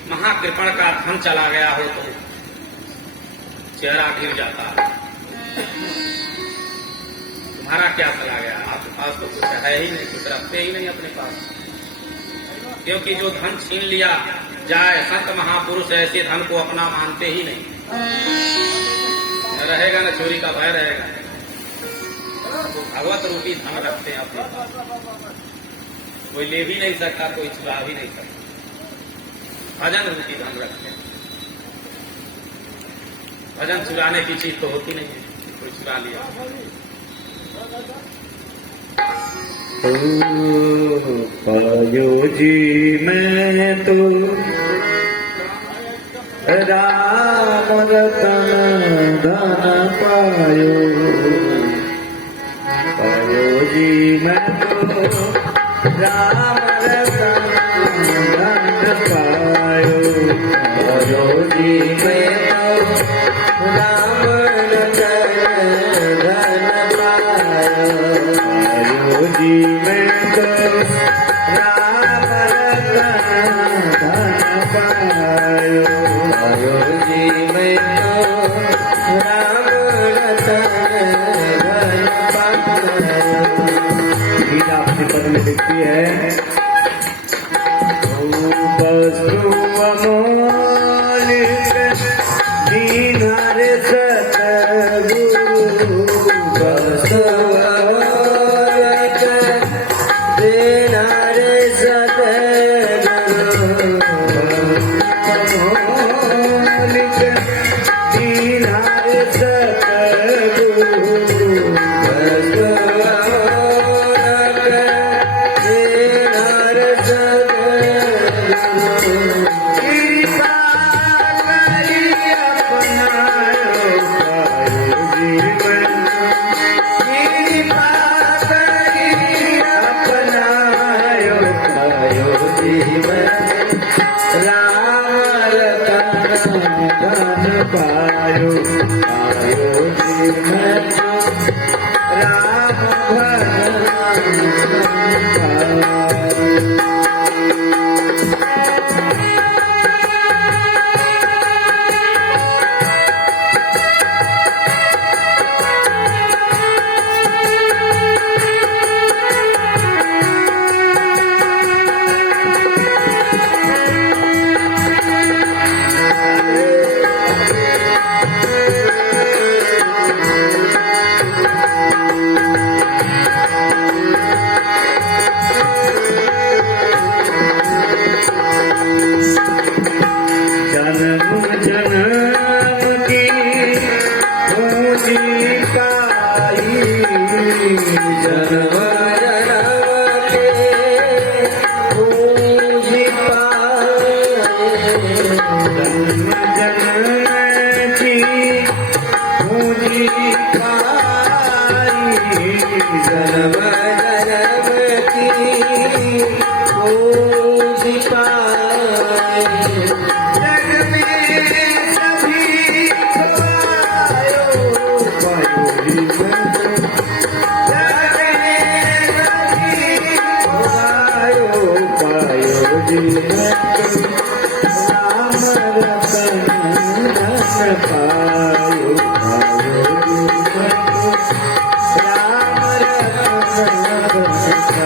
महाकृपण का धन चला गया हो तो चेहरा गिर जाता है। तुम्हारा क्या चला गया? आपके पास तो कुछ है ही नहीं, कुछ रखते ही नहीं अपने पास। क्योंकि जो धन छीन लिया जाए, संत महापुरुष ऐसे धन को अपना मानते ही नहीं। न रहेगा न चोरी का भय रहेगा। तो भगवत रूपी धन रखते हैं अपने पास। कोई ले भी नहीं सकता, कोई चुरा भी नहीं सकता। भजन रूपी धन रखते हैं। भजन चुराने की चीज तो होती नहीं है, कोई चुरा लिया। पायो जी मैं तो राम रतन धन पायो। पायो जी मैं तो राम रतन धन पायो। पायो जी मैं तो राम रतन धन पायो। पायो जी मैं तो राम रतन धन पायो। पायो जी मैं तो राम रतन धन पायो। गीता अपनी पद में लिखती है, वस्तु अमोलिक दीनार सतगुरु। वस्तु अमोलिक दीनार सतगुरु। अमोलिक दीनार सतगुरु। वस्तु अमोलिक दीनार सतगुरु। कृपा करी अपनायो पायो जीवन। कृपा करी अपनायो पायो जीवन। राम रतन धन पायो। पायो जीवन राम भजन पायो। जन्म जन्म की पूजी पाई। जन्म जन्म के पूजी पाई। जन्म जन्म की पूजी पाई। जन्म जन्म की पूजी पाई। जग में सभी पायो। पायो जीवन। जग में सभी पायो। पायो जीवन। राम रतन धन पायो। पायो जीवन। राम रतन धन पायो।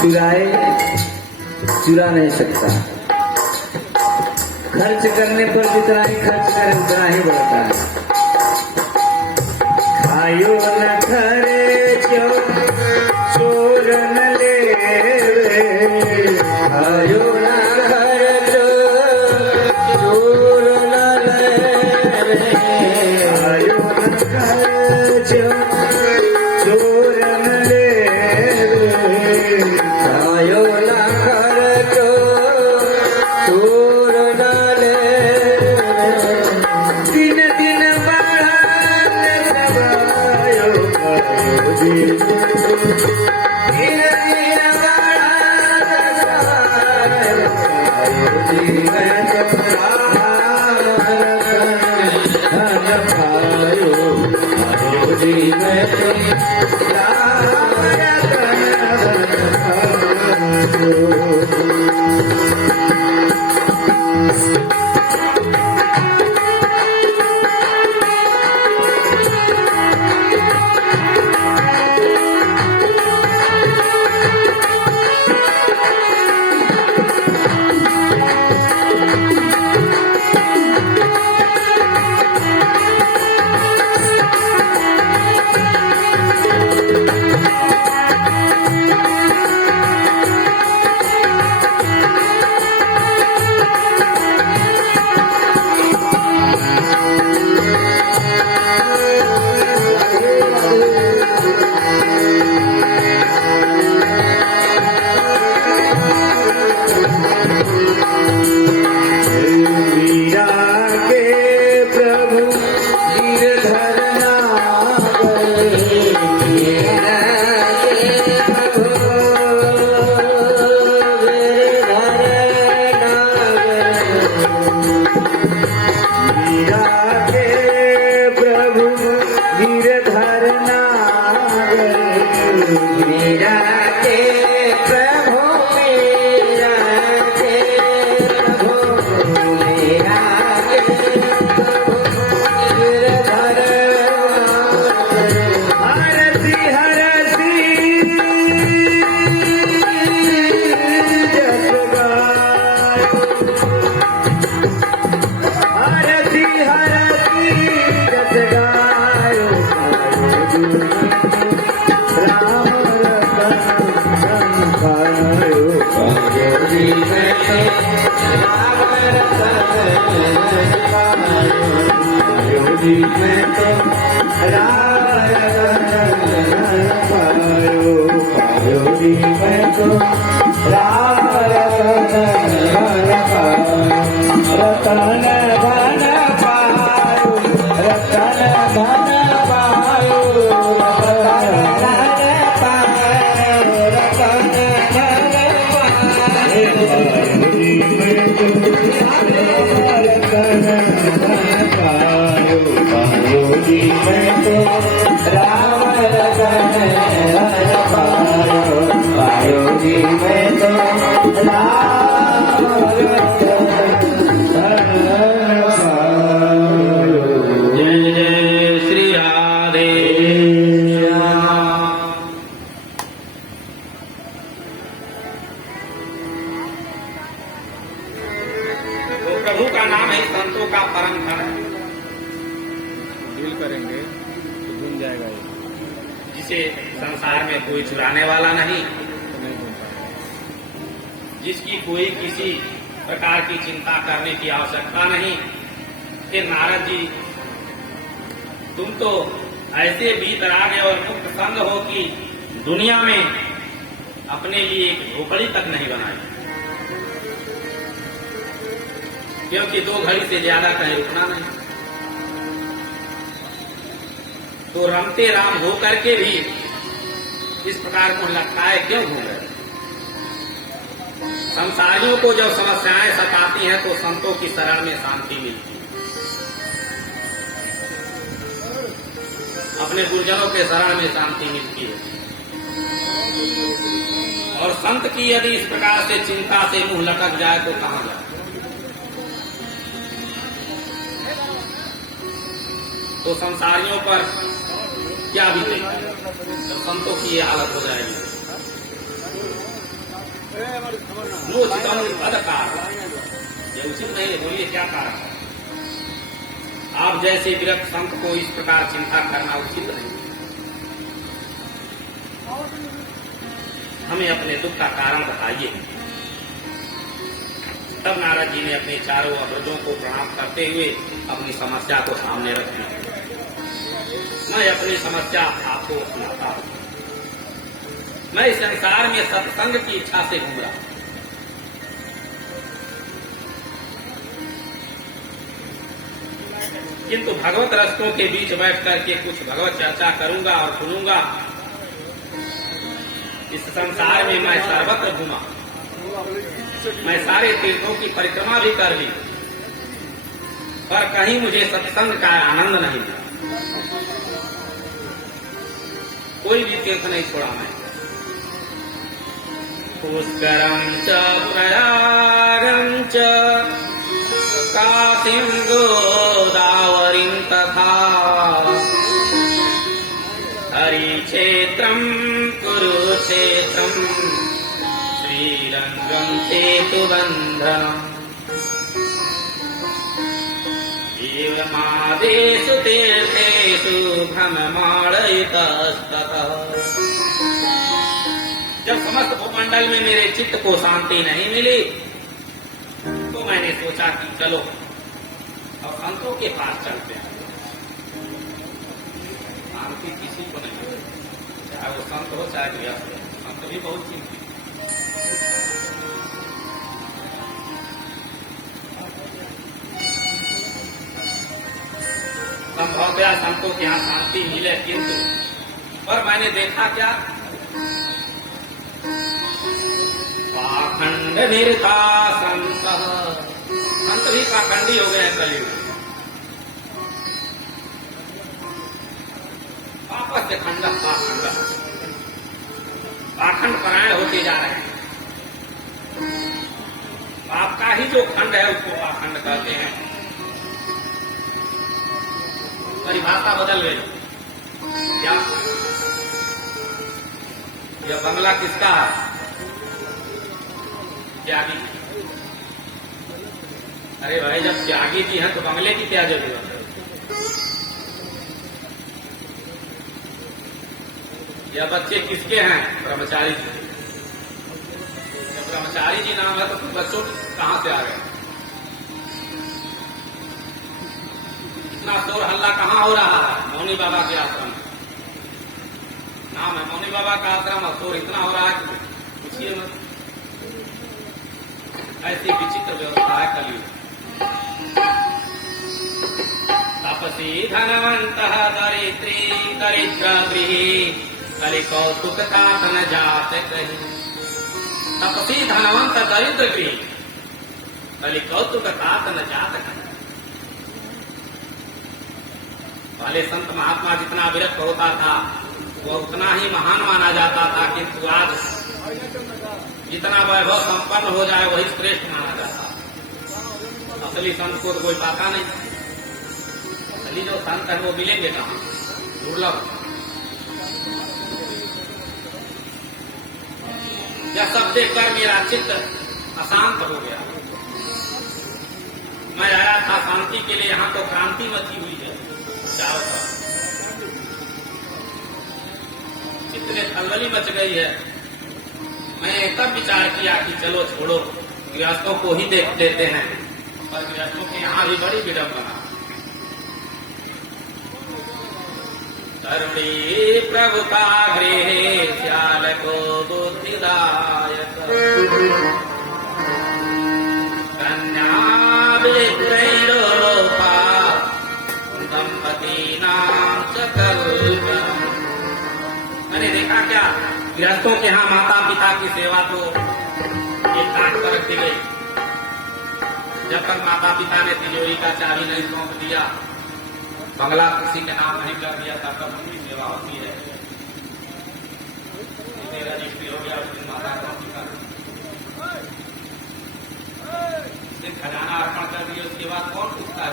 चुरा नहीं सकता। खर्च करने पर जितना ही खर्च करे उतना ही बढ़ता है। खायो न खरे जो चोर न ले, खायो न खरे जो चोर न ले, खायो न खरे जो चोर न ले, खायो न खरे जो चोर न ले। दिन दिन बढ़ाने दबायो पायो जी, दिन दिन बढ़ाने दबायो पायो जी, मैं तो धन पायो पायो जी, मैं तो प्रभु का नाम है संतों का परम धन। डील करेंगे तो घूम जाएगा ये, जिसे संसार में कोई चुराने वाला नहीं, तो नहीं घूम पाएगा। जिसकी कोई किसी प्रकार की चिंता करने की आवश्यकता नहीं। कि नारद जी, तुम तो ऐसे वीतराग और मुक्त संग हो कि दुनिया में अपने लिए एक झोपड़ी तक नहीं बनाई, क्योंकि 2 घड़ी से ज्यादा कहीं रुकना नहीं। तो रमते राम हो करके भी इस प्रकार को लटकाए क्यों घूम रहे? संसारियों को जब समस्याएं सताती हैं तो संतों की शरण में शांति मिलती है। अपने गुरुजनों के शरण में शांति मिलती है। और संत की यदि इस प्रकार से चिंता से मुंह लटक जाए तो कहां जाए? तो संसारियों पर क्या बीतेगा? तो संतों की ये हालत हो जाएगी। नोचितम पदकार, ये उचित नहीं है। बोलिए क्या कारण है? आप जैसे विरक्त संत को इस प्रकार चिंता करना उचित नहीं। हमें अपने दुख का कारण बताइए। तब नारद जी ने अपने चारों अग्रजों को प्रणाम करते हुए अपनी समस्या को सामने रख दिया। मैं अपनी समस्या आपको सुनाता हूं। मैं इस संसार में सत्संग की इच्छा से घूम रहा हूं। किंतु भगवत रस्तों के बीच बैठ करके कुछ भगवत चर्चा करूंगा और सुनूंगा। इस संसार में मैं सर्वत्र घूमा, मैं सारे तीर्थों की परिक्रमा भी कर ली, पर कहीं मुझे सत्संग का आनंद नहीं मिला। कोई भी तीर्थ नहीं छोड़ा मैं। पुष्करम च प्रयागं च काशीं गोदावरीं तथा हरिक्षेत्रं कुरुक्षेत्रं श्रीरंगं सेतुबन्धनम् एवमादेषु तीर्थेषु भ्रममाणयितस्ततः। जब समस्त भूमंडल में मेरे चित्त को शांति नहीं मिली तो मैंने सोचा कि चलो अब संतों के पास चलते हैं। शांति किसी को नहीं मिली, चाहे वो संत हो चाहे गृहस्थ हो, संत भी बहुत चिंतित। संभवतया संतों के यहाँ शांति मिले, किंतु पर मैंने देखा क्या, पाखंड निरता संत, संत भी पाखंडी हो गए हैं कलयुग। वापस से खंड पाखंड पाखंड परायण होते जा रहे हैं। आपका ही जो खंड है उसको पाखंड कहते हैं। परिभाषा बदल गई। क्या यह बंगला किसका है? त्यागी। अरे भाई, जब त्यागी की है तो बंगले की क्या जरूरत है? यह बच्चे किसके हैं? ब्रह्मचारी जी। जब ब्रह्मचारी जी नाम है तो बच्चों कहां से आ गए? इतना शोर हल्ला कहाँ हो रहा है? मौनी बाबा के आश्रम में। नाम है मौनी बाबा का आश्रम, और शोर इतना हो रहा है कि पूछिए मत। ऐसी विचित्र व्यवस्था है कलयुग। तपसी धनवंत दरिद्री दरिद्र गृही कलि कौतुक न जात कही। तपसी धनवंत दरिद्र गृही कलि कौतुक न जात कही। पहले संत महात्मा जितना विरक्त होता था वो उतना ही महान माना जाता था, किंतु आज जितना वैभव संपन्न हो जाए वही श्रेष्ठ माना जाता। असली संत को तो कोई पाता नहीं। असली जो संत है वो मिलेंगे कहाँ? दुर्लभ। यह सब देखकर मेरा चित्त अशांत हो गया। मैं आया था शांति के लिए, यहाँ तो क्रांति मची हुई है चारों तरफ। चित्त में खलबली मच गई है। मैं तब विचार किया कि चलो छोड़ो, गृहस्थों को ही देख लेते हैं। पर गृहस्थों के यहाँ भी बड़ी विडंबना। करुणी प्रभुता गृहे श्याल को बुद्धिदायक कन्या विक्रयलोपा दंपति नाम सकल। मैंने देखा क्या, गृहस्थों के यहाँ माता पिता की सेवा तो एक काट पर रखी गई। जब तक माता पिता ने तिजोरी का चाबी नहीं सौंप दिया, बंगला किसी के नाम नहीं कर दिया, तब तक उनकी सेवा होती है। रजिस्ट्री हो गया उस दिन माता का पिता से खजाना अर्पण कर दिया, उसके बाद कौन पूछता है?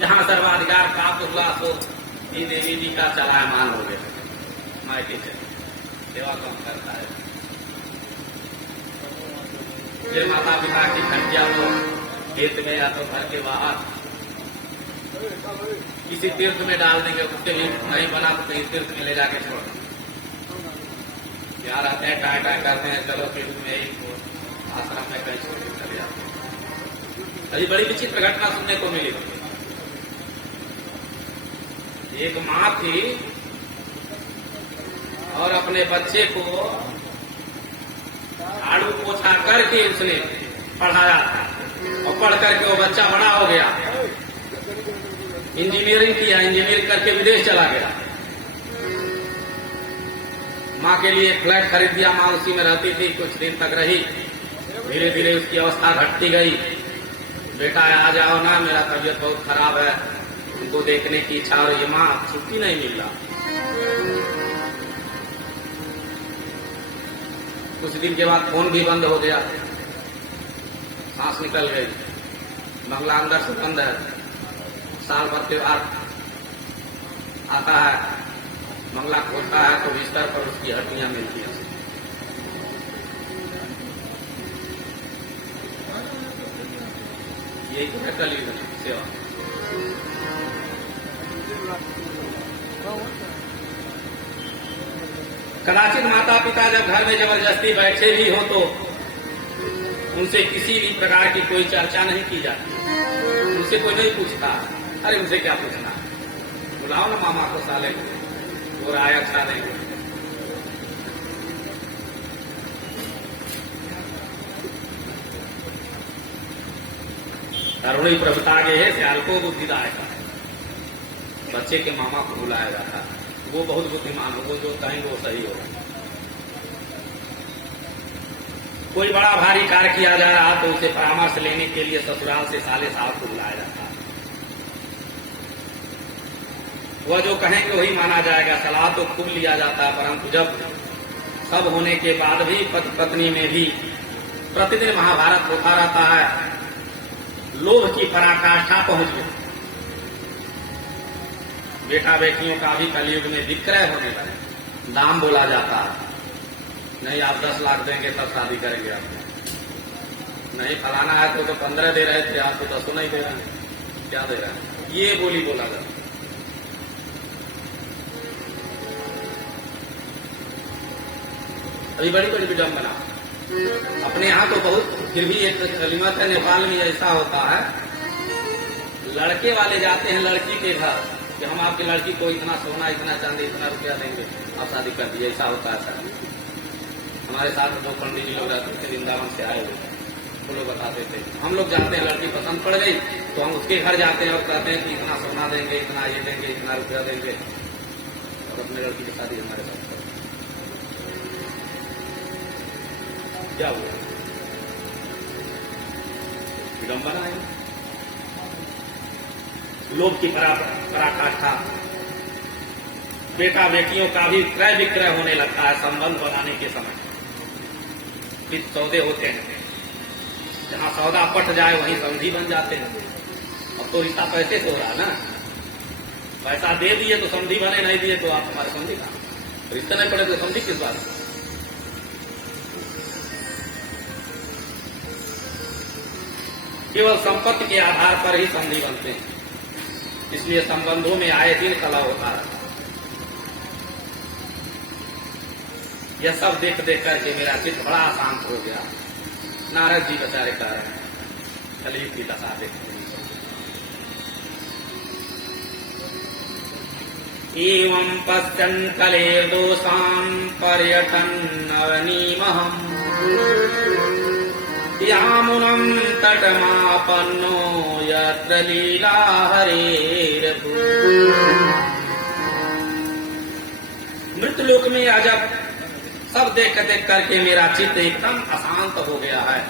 जहाँ सर्वाधिकार प्राप्त हुआ तो ये देवी जी का चलायमान हो गया मायके से। सेवा कम करता है। फिर माता पिता की खटिया तो खेत में या तो घर के बाहर किसी तीर्थ में डाल देंगे, उसके भी नहीं बना तो कहीं तीर्थ में ले जाके छोड़ देंगे। यहाँ रहते हैं, टाय टाय करते हैं, चलो तीर्थ में ही आश्रम में कहीं छोड़ के चले जाते हैं। अभी बड़ी विचित्र घटना सुनने को मिली। एक माँ थी और अपने बच्चे को झाड़ू पोछा करके उसने पढ़ाया और पढ़ करके वो बच्चा बड़ा हो गया, इंजीनियरिंग किया, इंजीनियरिंग करके विदेश चला गया। माँ के लिए फ्लैट खरीद दिया, माँ उसी में रहती थी, कुछ दिन तक रही। धीरे धीरे उसकी अवस्था घटती गई। बेटा आ जाओ ना, मेरा तबीयत बहुत खराब है, उनको देखने की इच्छा हो रही है। माँ छुट्टी नहीं मिल रहा। कुछ दिन के बाद फोन भी बंद हो गया, सांस निकल गई, बंगला अंदर से बंद है। साल भर के बाद आता है, बंगला खोलता है तो बिस्तर पर उसकी हड्डियां मिलती हैं। यही तो है कलयुग की सेवा। कदाचित माता पिता जब घर में जबरदस्ती बैठे भी हो तो उनसे किसी भी प्रकार की कोई चर्चा नहीं की जाती, उनसे कोई नहीं पूछता। अरे उनसे क्या पूछना, बुलाओ ना मामा को, साले वो राय अच्छा देंगे। तरुणी प्रभुता के है, सियाल को बुद्धिदायक है। बच्चे के मामा को बुलाया जाता है, वो बहुत बुद्धिमान हो, वो जो कहेंगे वो सही होगा। कोई बड़ा भारी कार्य किया जा रहा तो उसे परामर्श लेने के लिए ससुराल से साले साहब को बुलाया जाता है। वह जो कहेंगे वही माना जाएगा। सलाह तो खूब लिया जाता है, परंतु जब सब होने के बाद भी पति पत्नी में भी प्रतिदिन महाभारत होता रहता है। लोभ की पराकाष्ठा पहुंच गई। बेटा बेटियों का भी कलयुग में विक्रय होने लगा। दाम बोला जाता है, नहीं आप 10 लाख देंगे तब शादी करेंगे आप, नहीं फलाना है तो 15 दे रहे थे, आपको 10 नहीं दे रहे हैं, क्या दे रहे हैं, ये बोली बोला जाता। अभी बड़ी बड़ी विडम्बना अपने यहाँ तो बहुत, फिर भी एक कलिमत है, नेपाल में ऐसा होता है, लड़के वाले जाते हैं लड़की के घर कि हम आपकी लड़की को इतना सोना, इतना चांदी, इतना रुपया देंगे, आप शादी कर दीजिए। ऐसा होता है सर। हमारे साथ 2 पंडित जी लोग रहते थे, वृंदावन से आए हुए, वो लोग बताते थे। हम लोग जाते हैं, लड़की पसंद पड़ गई तो हम उसके घर जाते हैं और कहते हैं कि इतना सोना देंगे, इतना ये देंगे, इतना रुपया देंगे, और अपने लड़की की शादी हमारे साथ करें। क्या हुआ, विडम्बना है, लोभ की पराकाष्ठा। बेटा बेटियों का भी क्रय विक्रय होने लगता है संबंध बनाने के समय। फिर सौदे होते हैं, जहां सौदा पट जाए वहीं संधि बन जाते हैं। अब तो रिश्ता पैसे से हो रहा है ना, पैसा दे दिए तो संधि बने, नहीं दिए तो आप हमारे संधि का रिश्ते नहीं पड़े तो संधि किस बात। केवल संपत्ति के आधार पर ही संधि बनते हैं, इसलिए संबंधों में आए दिन कला होता है। यह सब देख देख करके मेरा चित्त बड़ा शांत हो गया। नारद जी बेचारे कह रहे हैं, कलयुग की दशा देखते हैं। एवं पश्यन् कलेर्दोषान् पर्यटन् अवनीमहम् यामुनम् तटमापन्नो यत्र लीला हरेरभू। मृत्युलोक में अजब सब देख देख करके मेरा चित्त एकदम अशांत हो गया है।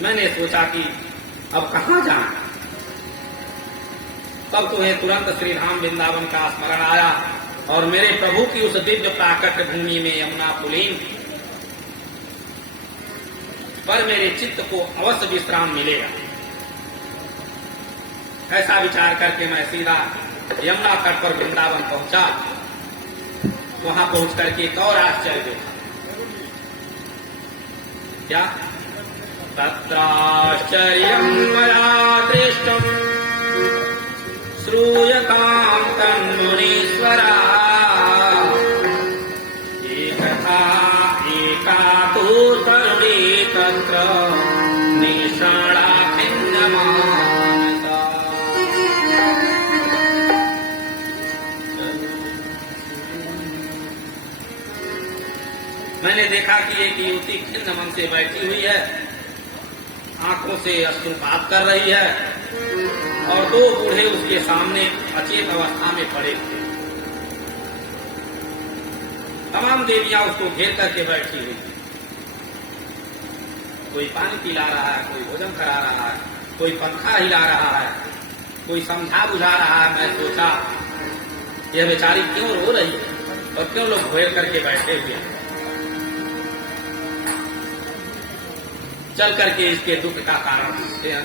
मैंने सोचा कि अब कहाँ जाएं। तब तुम्हें तुरंत श्री धाम वृंदावन का स्मरण आया और मेरे प्रभु की उस दिव्य प्राकट्य भूमि में यमुना पुलीन पर मेरे चित्त को अवश्य विश्राम मिलेगा। ऐसा विचार करके मैं सीधा यमुना तट पर वृंदावन पहुंचा वहां पहुंच करके एक और आश्चर्य देखा। क्या? तत्राश्चर्यं मया दृष्टम् श्रूयतां तन्मुनीश्वरा एका तु तरुणी तत्र निषाणा खिन्नमानसा। मैंने देखा कि एक युवती खिन्न मन से बैठी हुई है, आंखों से अश्रुपात कर रही है और दो बूढ़े उसके सामने अचेत अवस्था में पड़े थे। तमाम देवियां उसको घेर करके बैठी हुई, कोई पानी पिला रहा है, कोई भोजन करा रहा है, कोई पंखा हिला रहा है, कोई समझा बुझा रहा है। मैं सोचा यह बेचारी क्यों रो रही है और क्यों लोग घेर करके बैठे हुए हैं। चल करके इसके दुख का कारण पूछते हैं।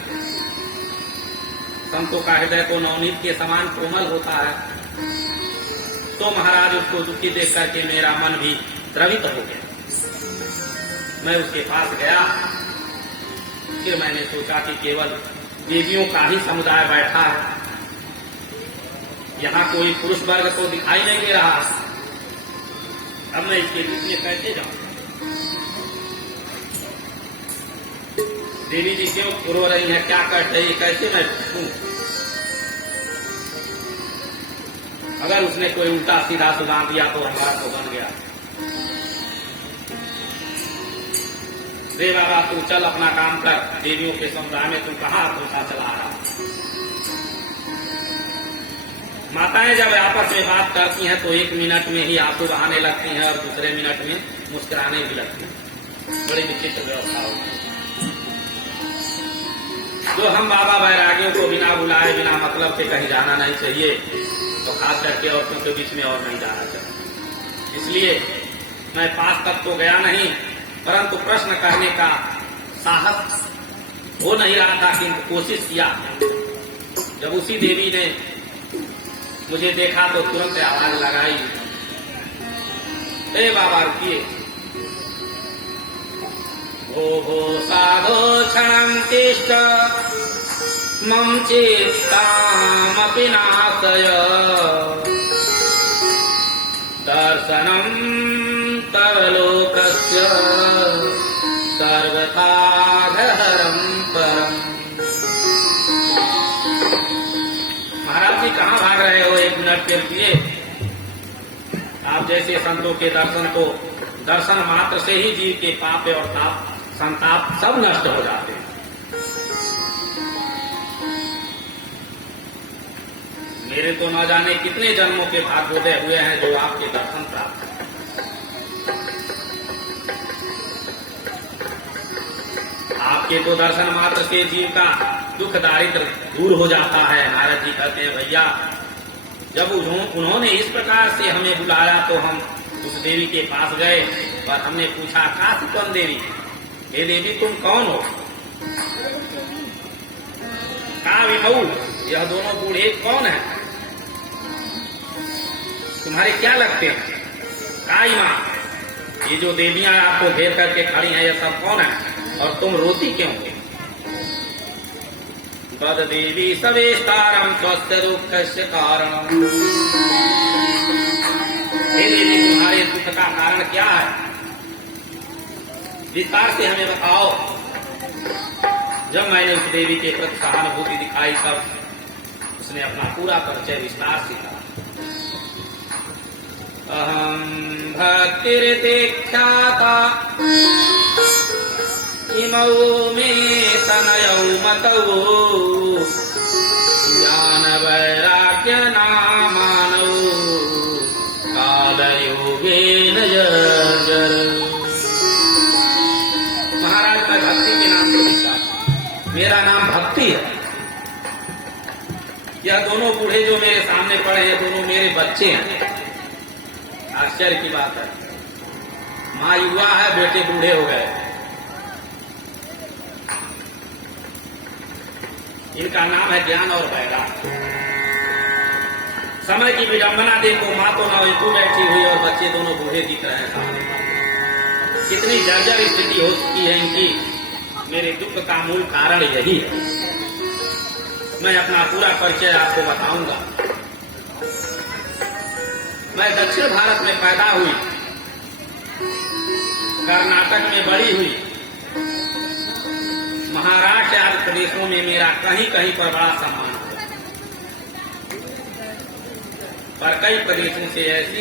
संतों का हृदय को नवनीत के समान कोमल होता है। तो महाराज उसको दुखी देख करके मेरा मन भी द्रवित हो गया। मैं उसके पास गया। फिर मैंने सोचा कि केवल देवियों का ही समुदाय बैठा है, यहाँ कोई पुरुष वर्ग तो दिखाई नहीं दे रहा। अब मैं इसके बीच में कैसे जाऊं? देवी जी क्यों रो रही है, क्या कर रही है, कैसे मैं पूछूं? अगर उसने कोई उल्टा सीधा सुधार दिया तो हमारा तो बन गया। रे बाबा तू चल अपना काम कर, देवियों के समुदाय में तू कहाँ धोखा चला रहा? माताएं जब आपस में बात करती हैं तो एक मिनट में ही आंसू बहाने लगती हैं और दूसरे मिनट में मुस्कुराने भी लगती हैं। बड़ी विचित्र व्यवस्था होती है। जो हम बाबा वैरागियों को बिना बुलाए बिना मतलब के कहीं जाना नहीं चाहिए, तो खास करके औरतों के बीच में और नहीं जाना चाहिए। इसलिए मैं पास तक तो गया नहीं, परंतु प्रश्न करने का साहस हो नहीं रहा था, किंतु कोशिश किया। जब उसी देवी ने मुझे देखा तो तुरंत आवाज लगाई, ए बाबा रुकिए। भो साधो क्षणं तिष्ठ मम चित्तामपि नाशय दर्शनं तव लोकस्य सर्वथाघहरं परम्। महाराज जी कहाँ भाग रहे हो? एक मिनट के लिए। आप जैसे संतों के दर्शन मात्र से ही जीव के पाप और ताप संताप सब नष्ट हो जाते हैं। मेरे तो न जाने कितने जन्मों के भाग्योदय हुए हैं जो आपके दर्शन प्राप्त हैं। आपके तो दर्शन मात्र से जीव का दुख दारिद्र दूर हो जाता है। नारद जी कहते हैं भैया जब उन्होंने इस प्रकार से हमें बुलाया तो हम उस देवी के पास गए और हमने पूछा काशीपन देवी, हे देवी तुम कौन हो? का विभू, यह दोनों बूढ़े कौन है? तुम्हारे क्या लगते हैं? काई माँ, ये जो देवियां आपको घेर करके खड़ी हैं, ये सब कौन है और तुम रोती क्यों हो? बद देवी सवेस्तारम स्वस्थ दुःखस्य कारणम। हे देवी तुम्हारे दुख का कारण क्या है? विस्तार से हमें बताओ। जब मैंने उस देवी के प्रति सहानुभूति दिखाई तब उसने अपना पूरा परिचय विस्तार से कहा। अहम भक्तिर्दीक्षाता इमौ मे तनयौ मतौ ज्ञान वैराग्य नामानौ कालयोगेन जर्जर। महाराज मैं भक्ति के नाम से विश्वास, मेरा नाम भक्ति है। यह दोनों बूढ़े जो मेरे सामने पड़े हैं दोनों मेरे बच्चे हैं। आश्चर्य की बात है, माँ युवा है, बेटे बूढ़े हो गए। इनका नाम है ज्ञान और वैराग्य। समय की विडंबना देखो, माँ तो नौ बैठी हुई और बच्चे दोनों बूढ़े दिख रहे हैं सामने। कितनी जर्जर स्थिति हो चुकी है इनकी। मेरे दुख का मूल कारण यही है। मैं अपना पूरा परिचय आपको बताऊंगा। मैं दक्षिण भारत में पैदा हुई, कर्नाटक में बड़ी हुई, महाराष्ट्र आदि प्रदेशों में मेरा कहीं कहीं पर बड़ा सम्मान हुआ, पर कई प्रदेशों से ऐसे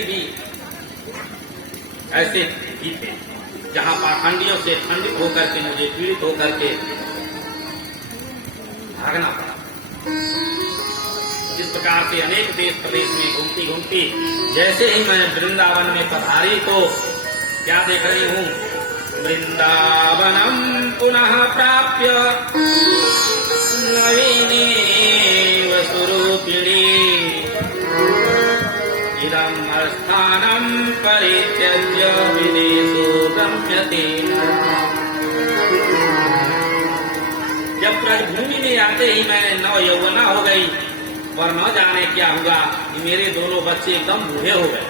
भी थे जहां पाखंडियों से खंडित होकर के, मुझे पीड़ित होकर के भागना पड़ा। इस प्रकार से अनेक देश प्रदेश में घूमती घूमती जैसे ही मैं वृंदावन में पधारी तो क्या देख रही हूँ, वृंदावनम पुनः प्राप्य नवीनेव स्वरूपिणी इदं स्थानं परित्यज्य विदेशो गम्यते। जब ब्रजभूमि में आते ही मैं नव यौवना हो गई और न जाने क्या हुआ कि मेरे दोनों बच्चे एकदम बूढ़े हो गए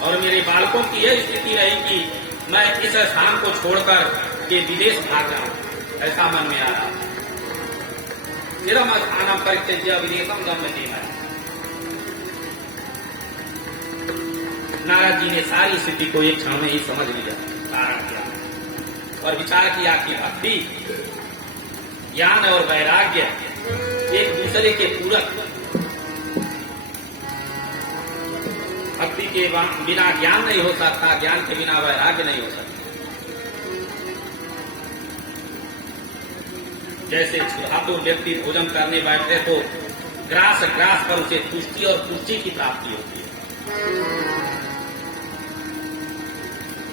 और मेरे बालकों की यह स्थिति रही कि मैं इस स्थान को छोड़कर के विदेश भाग जाऊं, ऐसा मन में आ रहा। निरम स्थानम परित्यज्य विदेशम गम्यते। नारद जी ने सारी स्थिति को एक क्षण में ही समझ लिया, कारण क्या, और विचार किया कि भक्ति, ज्ञान और वैराग्य एक दूसरे के पूरक। भक्ति के बिना ज्ञान नहीं हो सकता, ज्ञान के बिना वैराग्य नहीं हो सकता। जैसे क्षुधातुर व्यक्ति भोजन करने बैठते तो ग्रास पर उसे तुष्टि और पुष्टि की प्राप्ति होती है,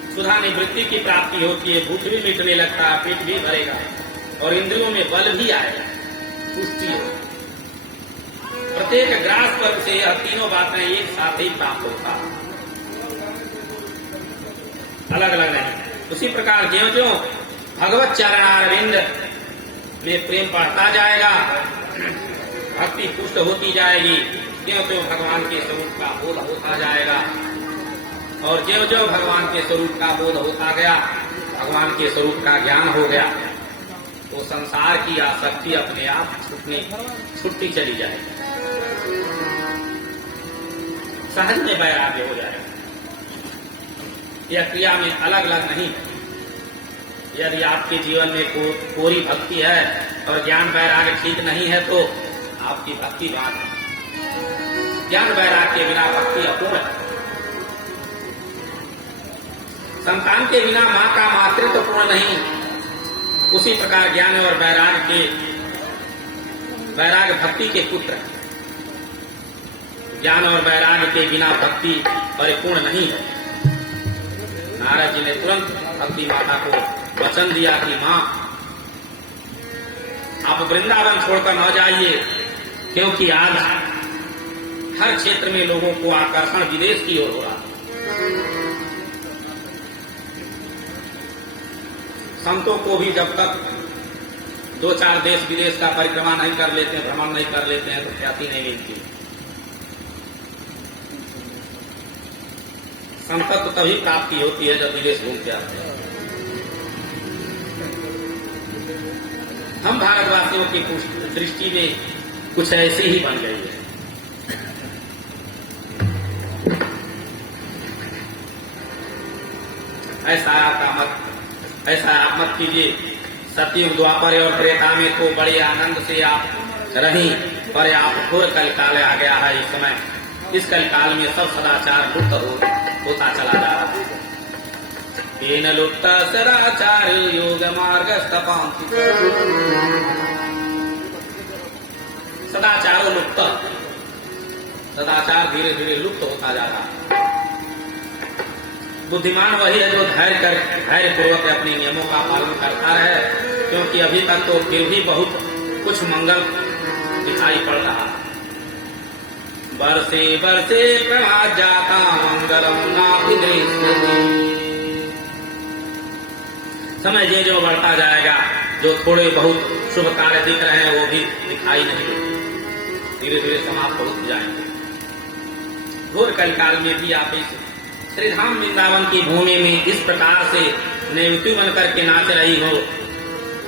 क्षुधा निवृत्ति की प्राप्ति होती है, भूख भी मिटने लगता है, पेट भी भरेगा और इंद्रियों में बल भी आएगा, पुष्टि हो। प्रत्येक ग्रास पर से यह तीनों बातें एक साथ ही प्राप्त होता, अलग अलग नहीं। उसी प्रकार ज्यों ज्यों भगवत चरणारविंद में प्रेम बढ़ता जाएगा, भक्ति पुष्ट होती जाएगी, ज्यों त्यों भगवान के स्वरूप का बोध होता जाएगा और ज्यों ज्यों भगवान के स्वरूप का बोध होता गया, भगवान के स्वरूप का ज्ञान हो गया, तो संसार की आसक्ति अपने आप छुट्टी चली जाएगी, सहज में वैराग्य हो जाएगा। यह क्रिया में अलग अलग नहीं। यदि आपके जीवन में कोरी भक्ति है और ज्ञान वैराग्य ठीक नहीं है तो आपकी भक्ति बात है। ज्ञान वैराग्य के बिना भक्ति अपूर्ण है। संतान के बिना मां का मातृत्व पूर्ण नहीं, उसी प्रकार ज्ञान और वैराग्य भक्ति के पुत्र है। ज्ञान और वैराग्य के बिना भक्ति परिपूर्ण नहीं है। नारद जी ने तुरंत भक्ति माता को वचन दिया कि मां, आप वृंदावन छोड़कर न जाइए, क्योंकि आज हर क्षेत्र में लोगों को आकर्षण विदेश की ओर हो रहा है। संतों को भी जब तक 2-4 देश विदेश का परिक्रमा नहीं कर लेते हैं, भ्रमण नहीं कर लेते हैं, तो ख्याति नहीं मिलती। संतत्व तभी प्राप्ति होती है जब विदेश घूम के आते हैं। हम भारतवासियों की दृष्टि में कुछ ऐसी ही बन गई है। ऐसा आप मत कीजिए। सतयुग, द्वापर और त्रेता में तो बड़े आनंद से आप रही, पर आप घोर कलकाल आ गया है इस समय। इस कलकाल में सब सदाचार लुप्त होता चला जा रहा है। येन लुप्त सदाचार योग मार्ग स्तपांति। सदाचार लुप्त, सदाचार धीरे धीरे लुप्त होता जा रहा है। बुद्धिमान वही है जो धैर्य पूर्वक अपने नियमों का पालन करता रहे, क्योंकि अभी तक तो फिर भी बहुत कुछ मंगल दिखाई पड़ रहा है। बरसे बरसे प्रभात जाता मंगलम नाभि दृश्यते। समय जो बढ़ता जाएगा, जो थोड़े बहुत शुभ कार्य दिख रहे हैं वो भी दिखाई नहीं देते। धीरे धीरे समाप्त होते जाएंगे। घोर कलिकाल में भी आप इस श्रीधाम वृंदावन की भूमि में इस प्रकार से नेवती बन करके नाच रही हो।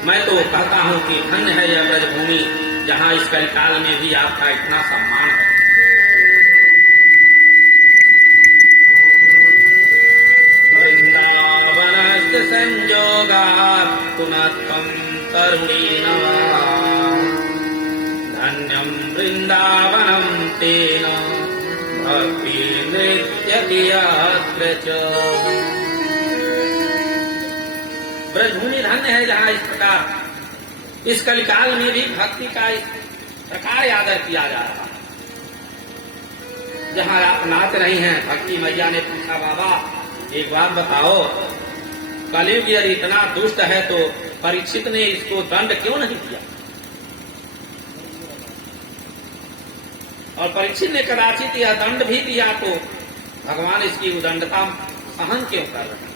मैं तो कहता हूँ कि धन्य है यह ब्रजभूमि, जहाँ इस कलिकाल में भी आपका इतना सम्मान है। वृंदावनस्य संयोगात् पुनः त्वं तरुणीना धन्यं वृंदावनं तेन भक्ति नृत्यति यत्र च। ब्रजभूमि धन्य है जहाँ इस प्रकार इस कलिकाल में भी भक्ति का इस प्रकार आदर किया जा रहा है। जहाँ आप नाच रही हैं, भक्ति मैया ने पूछा, बाबा एक बात बताओ, कलयुग यदि इतना दुष्ट है तो परीक्षित ने इसको दंड क्यों नहीं दिया? और परीक्षित ने कदाचित यह दंड भी दिया तो भगवान इसकी उदंडता सहन क्यों कर रहे हैं?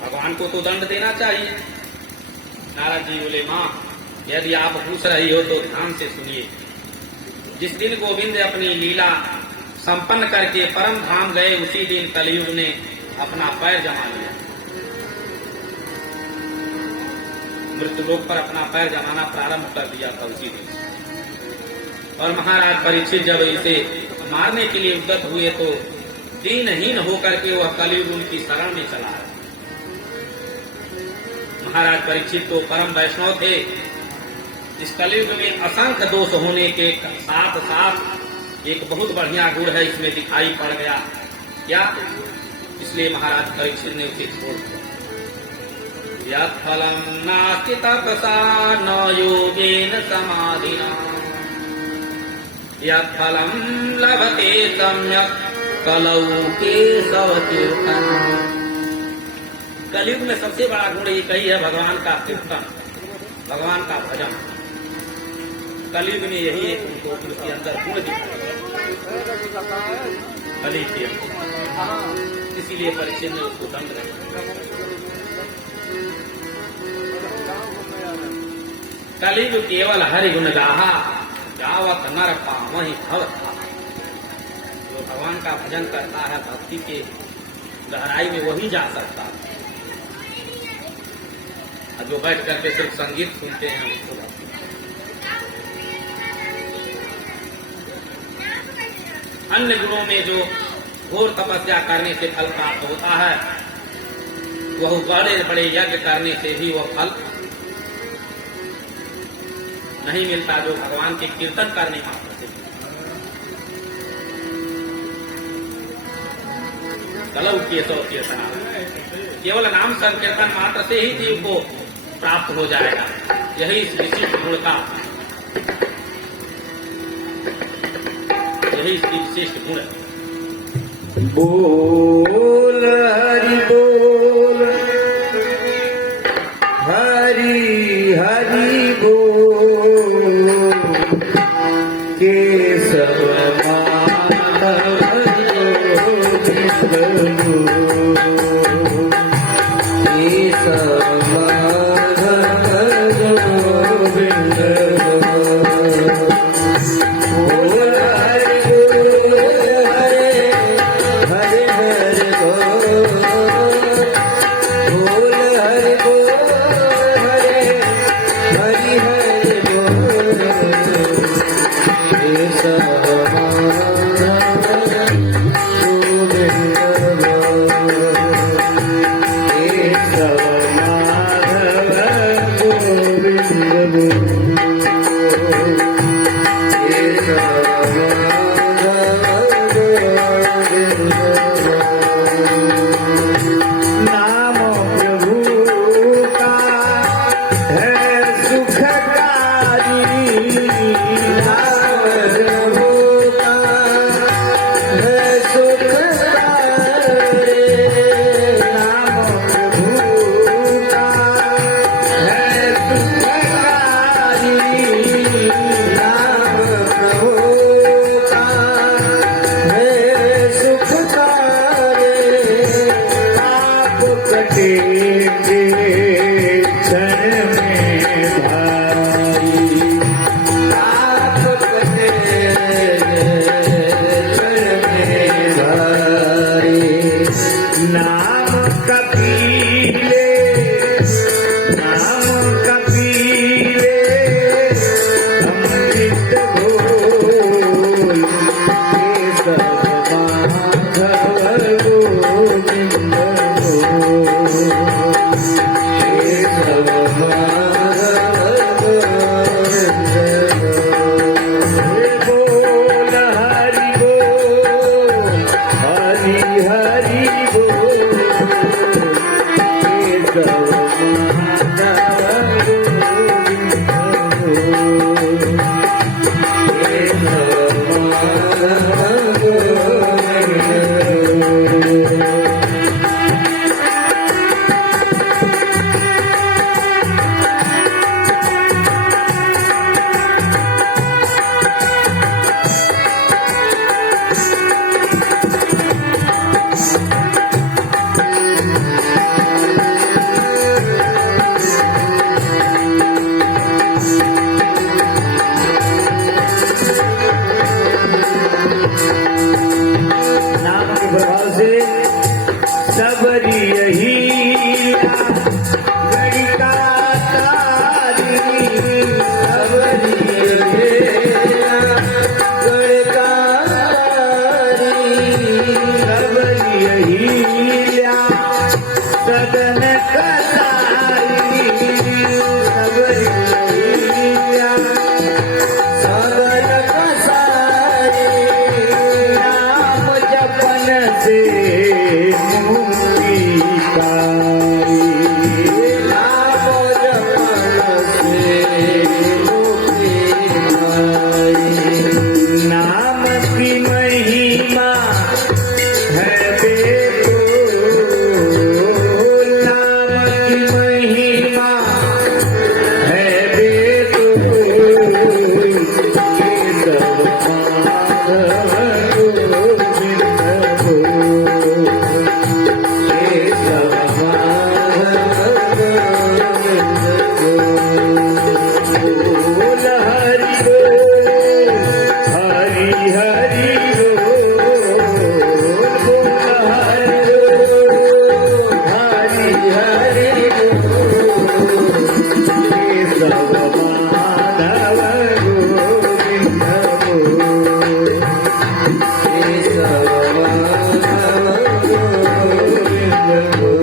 भगवान को तो दंड देना चाहिए। नारद जी बोले, मां यदि आप पूछ रही हो तो ध्यान से सुनिए। जिस दिन गोविंद अपनी लीला संपन्न करके परम धाम गए, उसी दिन कलयुग ने अपना पैर जमा लिया। मृत्यु लोक पर अपना पैर जमाना प्रारंभ कर दिया था उसी दिन। और महाराज परीक्षित जब इसे मारने के लिए उद्यत हुए तो दीनहीन होकर के वह कलयुग उनकी शरण में चला आया। महाराज परीक्षित तो परम वैष्णव थे। इस कलयुग में असंख्य दोष होने के साथ साथ एक बहुत बढ़िया गुण है इसमें दिखाई पड़ गया। क्या? इसलिए महाराज परीक्षित ने उसे छोड़ दिया। यत् फलं नास्ति तपसा न योगेन समाधिना यत् फलं लभते सम्यक् कलौ केशव कीर्तन। कलयुग में सबसे बड़ा गुण ये कही है भगवान का कीर्तन, भगवान का भजन। कलयुग में यही एक उनको उनके अंदर गुण दिखा कलयुग के अंदर। इसीलिए परीक्षित ने उसको दंड दिया। कलयुग केवल हरि गुण गाहा गावत नर पावहि भव था। जो भगवान का भजन करता है, भक्ति के गहराई में वही जा सकता है। जो बैठ करके सिर्फ संगीत सुनते हैं उसको अन्य गुणों में जो घोर तपस्या करने से फल प्राप्त होता है, वह बड़े बड़े यज्ञ करने से भी वह फल नहीं मिलता जो भगवान के कीर्तन करने मात्र से। कलौ केशव कीर्तना, केवल नाम संकीर्तन मात्र से ही जीव को प्राप्त हो जाएगा। यही इस विशिष्ट गुण का, यही इसकी विशिष्ट गुण है। बोल हरि बोल, हरि हरि बोल, केशव माधव केशव हरे हरे से मुक्ति पाई, नाम जपन से मुक्ति पाई। नाम की महिमा है बेकुल, नाम की महिमा है बेकुल, केशव माधव गोविंद बोल, केशव माधव गोविंद बोल। हरि बोल, हरि हरि बोल, हरि बोल, हरि हरि बोल, केशव माधव गोविंद बोल, केशव माधव गोविंद बोल।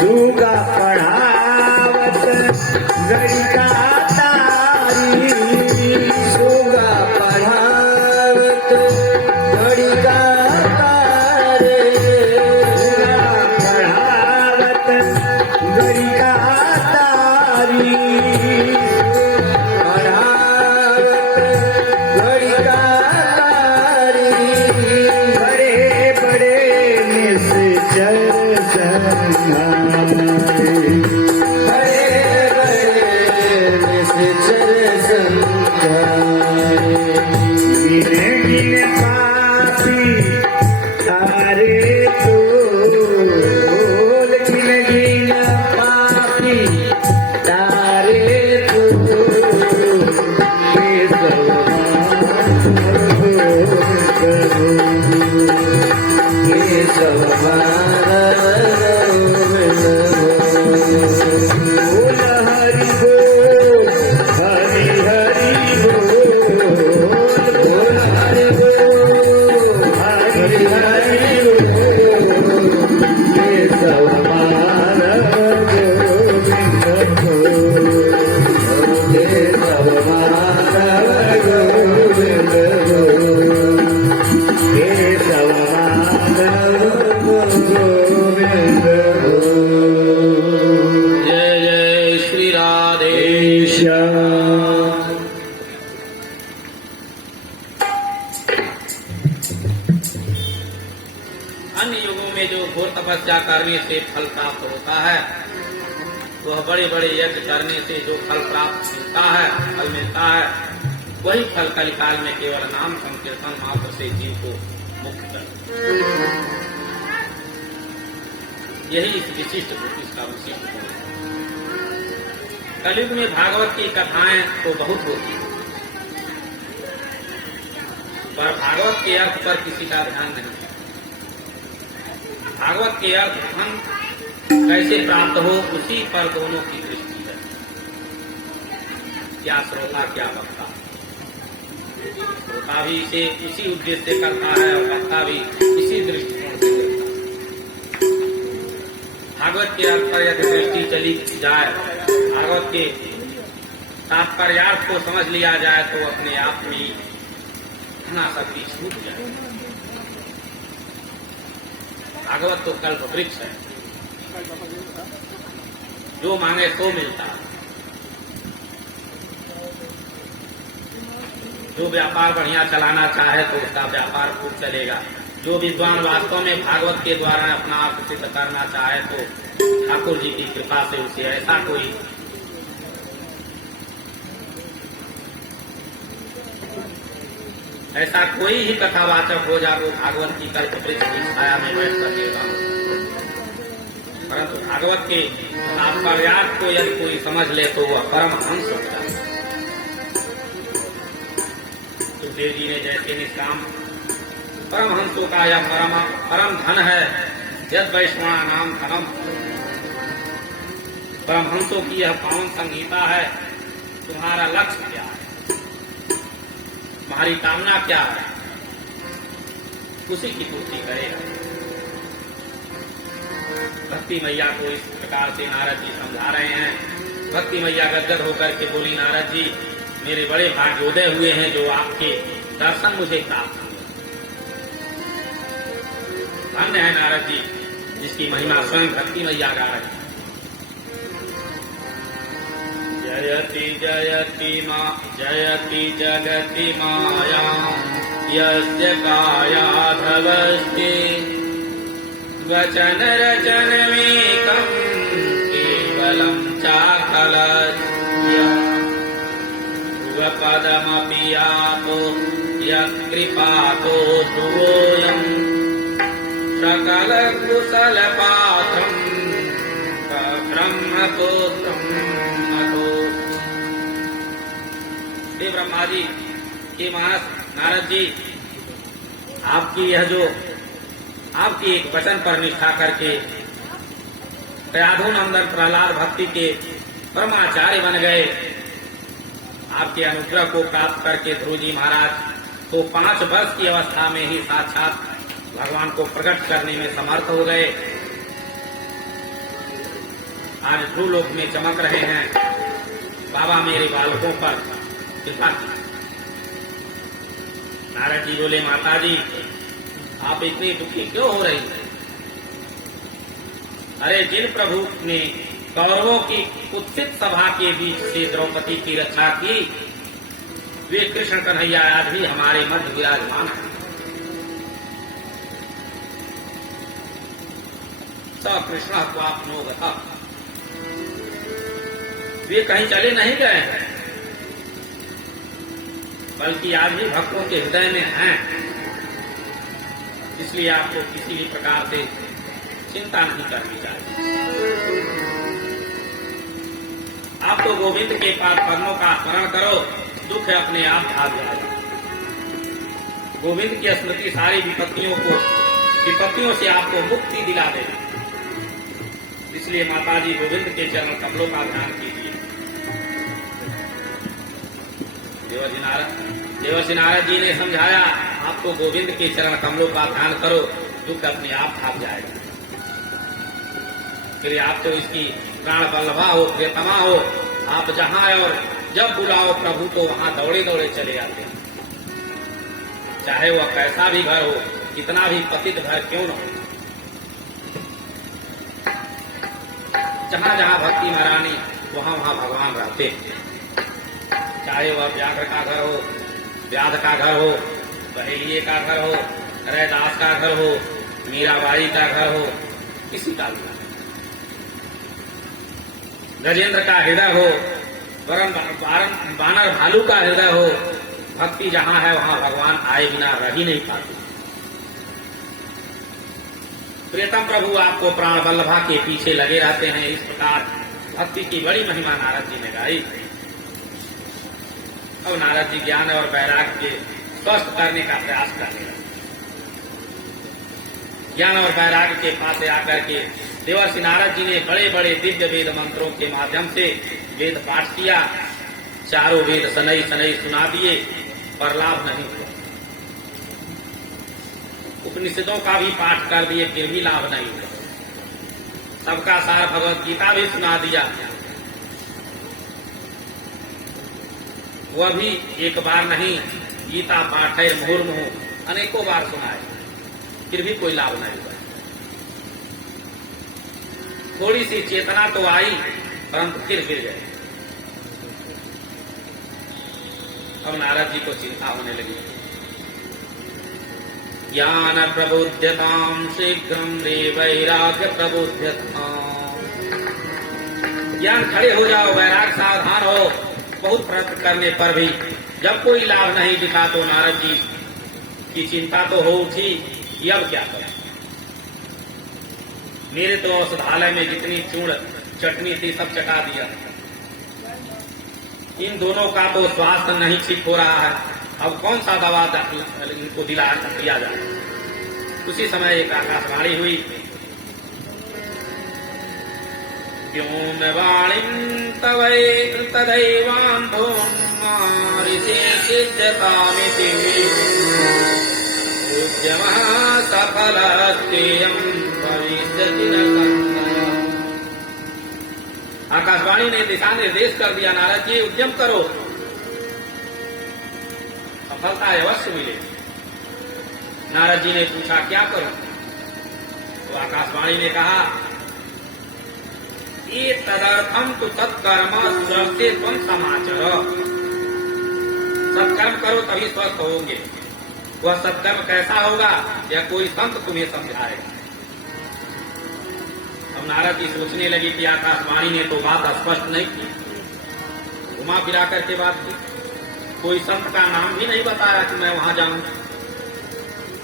सूगा पढ़ावत गणिका तारी, सूगा पढ़ावत गणिका तारे, पढ़ावत गणिका तारी, पढ़ावत गणिका तारी। बड़े बड़े निश्चर संघारे, बड़े बड़े निश्चर संघारे। गिने गिने पापी तारे तोल, गिने गिने पापी तारे तोल, केशव माधव गोविंद बोल, केशव माधव गोविंद बोल। हरि बोल, हरि हरि बोल, बोल हरि बोल, हरि हरि बोल, केशव माधव गोविंद बोल, केशव माधव गोविंद बोल, केशव माधव गोविंद बोल। जय जय श्री राधे। श्याम। अन्य युगों में जो घोर तपस्या करने से फल प्राप्त होता है, वह बड़े बड़े यज्ञ करने से जो फल प्राप्त मिलता है, फल मिलता है, वही फल कलिकाल में केवल नाम संकीर्तन मात्र से जीव को मुक्त कर। यही इस विशिष्ट भूति का विशिष्ट गुण है। कलयुग में भागवत की कथाएं तो बहुत होती हैं, पर भागवत के अर्थ पर किसी का ध्यान नहीं है। भागवत के अर्थ धन कैसे प्राप्त हो, उसी पर दोनों की दृष्टि है। क्या श्रोता क्या वक्ता, श्रोता भी इसे इसी उद्देश्य से करता है और वक्ता भी इसी दृष्टिकोण से करता है। भागवत के अर्थ पर यदि दृष्टि चली जाए, भागवत के तात्पर्यार्थ को समझ लिया जाए, तो अपने आप में घना शक्ति छूट जाए। भागवत तो कल्प वृक्ष है, जो मांगे तो मिलता है। जो व्यापार बढ़िया चलाना चाहे तो उसका व्यापार खूब चलेगा। जो विद्वान वास्तव में भागवत के द्वारा अपना आप सिद्ध करना चाहे तो ठाकुर जी की कृपा से उसे ऐसा कोई ही कथावाचक हो जा, वो भागवत की कल्प वृक्ष की छाया में बैठ सकेगा। परंतु भागवत के तात्पर्यार्थ को यदि कोई समझ ले तो वह परम हंस हो जाए। सुखदेव जी ने जैसे निष्काम परमहंसों का यह परम धन है। यद वैष्णवा नाम धनम। परमहंसों की यह पावन संगीता है। तुम्हारा लक्ष्य क्या है? तुम्हारी कामना क्या है? उसी की पूर्ति करेगा। भक्ति मैया को इस प्रकार से नारद जी समझा रहे हैं। भक्ति मैया गदगद होकर के बोली, नारद जी मेरे बड़े भाग्योदय हुए हैं जो आपके दर्शन मुझे प्राप्त हुए। धन्य है नारद जी जिसकी महिमा स्वयं भक्ति मैया गा रही। जयति जयति जयति जगति माया यस्य कायाधवस्ति वचन रचनमेकं केवलं चाखलस्य पदमपि यातो यत्कृपातो ध्रुवोऽयं सकल कुशल पात्रं ब्रह्मपुत्रं नतो। हे ब्रह्मा जी, हे मानस नारद जी, आपकी यह जो आपकी एक वचन पर निष्ठा करके प्रयाधोनंदन प्रहलाद भक्ति के परमाचार्य बन गए। आपके अनुग्रह को प्राप्त करके ध्रुव जी महाराज तो 5 वर्ष की अवस्था में ही साक्षात भगवान को प्रकट करने में समर्थ हो गए। आज ध्रुव लोक में चमक रहे हैं। बाबा मेरे बालकों पर कृपा की। नारद जी बोले, माता जी आप इतनी दुखी क्यों हो रही हैं? अरे जिन प्रभु ने कौरवों की कुत्सित सभा के बीच से द्रौपदी की रक्षा की, वे कृष्ण कन्हैया आज भी हमारे मध्य विराजमान हैं। स कृष्ण क्वाप्नोगतः, वे कहीं चले नहीं गए हैं, बल्कि आज भी भक्तों के हृदय में हैं। इसलिए आपको किसी भी प्रकार से चिंता नहीं करनी चाहिए। आप तो गोविंद के पास कर्मों का स्मरण करो, दुख अपने आप भाग जाएगा। गोविंद की स्मृति सारी विपत्तियों से आपको मुक्ति दिला देगी। इसलिए माता जी गोविंद के चरण कमलों का ध्यान कीजिए। देवर्षि नारद जी ने समझाया, आपको गोविंद के चरण कमलों का ध्यान करो, दुख अपने आप भाग जाएगा। फिर आप तो इसकी प्राण बल्लभा हो, प्रियतमा हो। आप जहां और जब बुलाओ प्रभु को वहां दौड़े दौड़े चले जाते हैं। चाहे वह कैसा भी घर हो, कितना भी पतित घर क्यों न हो, जहां जहां भक्ति महारानी वहां वहां भगवान रहते हैं। चाहे वह व्याघ्र का घर हो, व्याध का घर हो, बहेलिए का घर हो, रैदास का घर हो, मीराबाई का घर हो, किसी का भी गजेंद्र का हृदय हो, वरन बानर भालू का हृदय हो, भक्ति जहां है वहां भगवान आए बिना रह ही नहीं पाते। प्रियतम प्रभु आपको प्राण वल्लभा के पीछे लगे रहते हैं। इस प्रकार भक्ति की बड़ी महिमा नारद जी ने गाई। अब नारद जी ज्ञान और वैराग्य के स्वस्थ करने का प्रयास करने लगे। ज्ञान और वैराग्य के पास आकर के देवर्षि नारद जी ने बड़े बड़े दिव्य वेद मंत्रों के माध्यम से वेद पाठ किया। चारों वेद सनई सनई सुना दिए, पर लाभ नहीं हुआ। उपनिषदों का भी पाठ कर दिए, फिर भी लाभ नहीं हुआ। सबका सार भगवत गीता भी सुना दिया, वह भी एक बार नहीं, गीता पाठ है मुहुर्मुहु अनेकों बार सुनाए, फिर भी कोई लाभ नहीं हुआ। थोड़ी सी चेतना तो आई, परंतु फिर गिर गए। अब नारद जी को चिंता होने लगी। ज्ञान प्रबुध्यताम शीघ्रम रे वैराग्य प्रबुध्यताम। ज्ञान खड़े हो जाओ, वैराग सावधान हो। बहुत प्रयत्न करने पर भी जब कोई लाभ नहीं दिखा तो नारद जी की चिंता तो हो उठी। अब क्या करें? मेरे तो औषधालय में जितनी चूर्ण चटनी थी सब चटा दिया। इन दोनों का तो स्वास्थ्य नहीं ठीक हो रहा है। अब कौन सा दवा इनको दिया जाए? उसी समय एक आकाशवाणी हुई। व्योमवाणीं तदैवान्धो मारिते सिद्धतामिति उद्यमः सफलस्तेयं भविष्यति न संशयः। आकाशवाणी ने दिशा निर्देश कर दिया, नारद जी उद्यम करो, सफलता अवश्य मिले। नारद जी ने पूछा क्या करूं? तो आकाशवाणी ने कहा ये तदर्थम तो तत्कर्म सुरक्षे त्वं समाचर, सत्कर्म करो तभी स्वस्थ होंगे। वह सत्कर्म कैसा होगा या कोई संत तुम्हें समझाएगा। अब नारद जी सोचने लगे कि आकाशवाणी ने तो बात स्पष्ट नहीं की, घुमा फिरा करके बात की। कोई संत का नाम भी नहीं बताया कि मैं वहां जाऊं,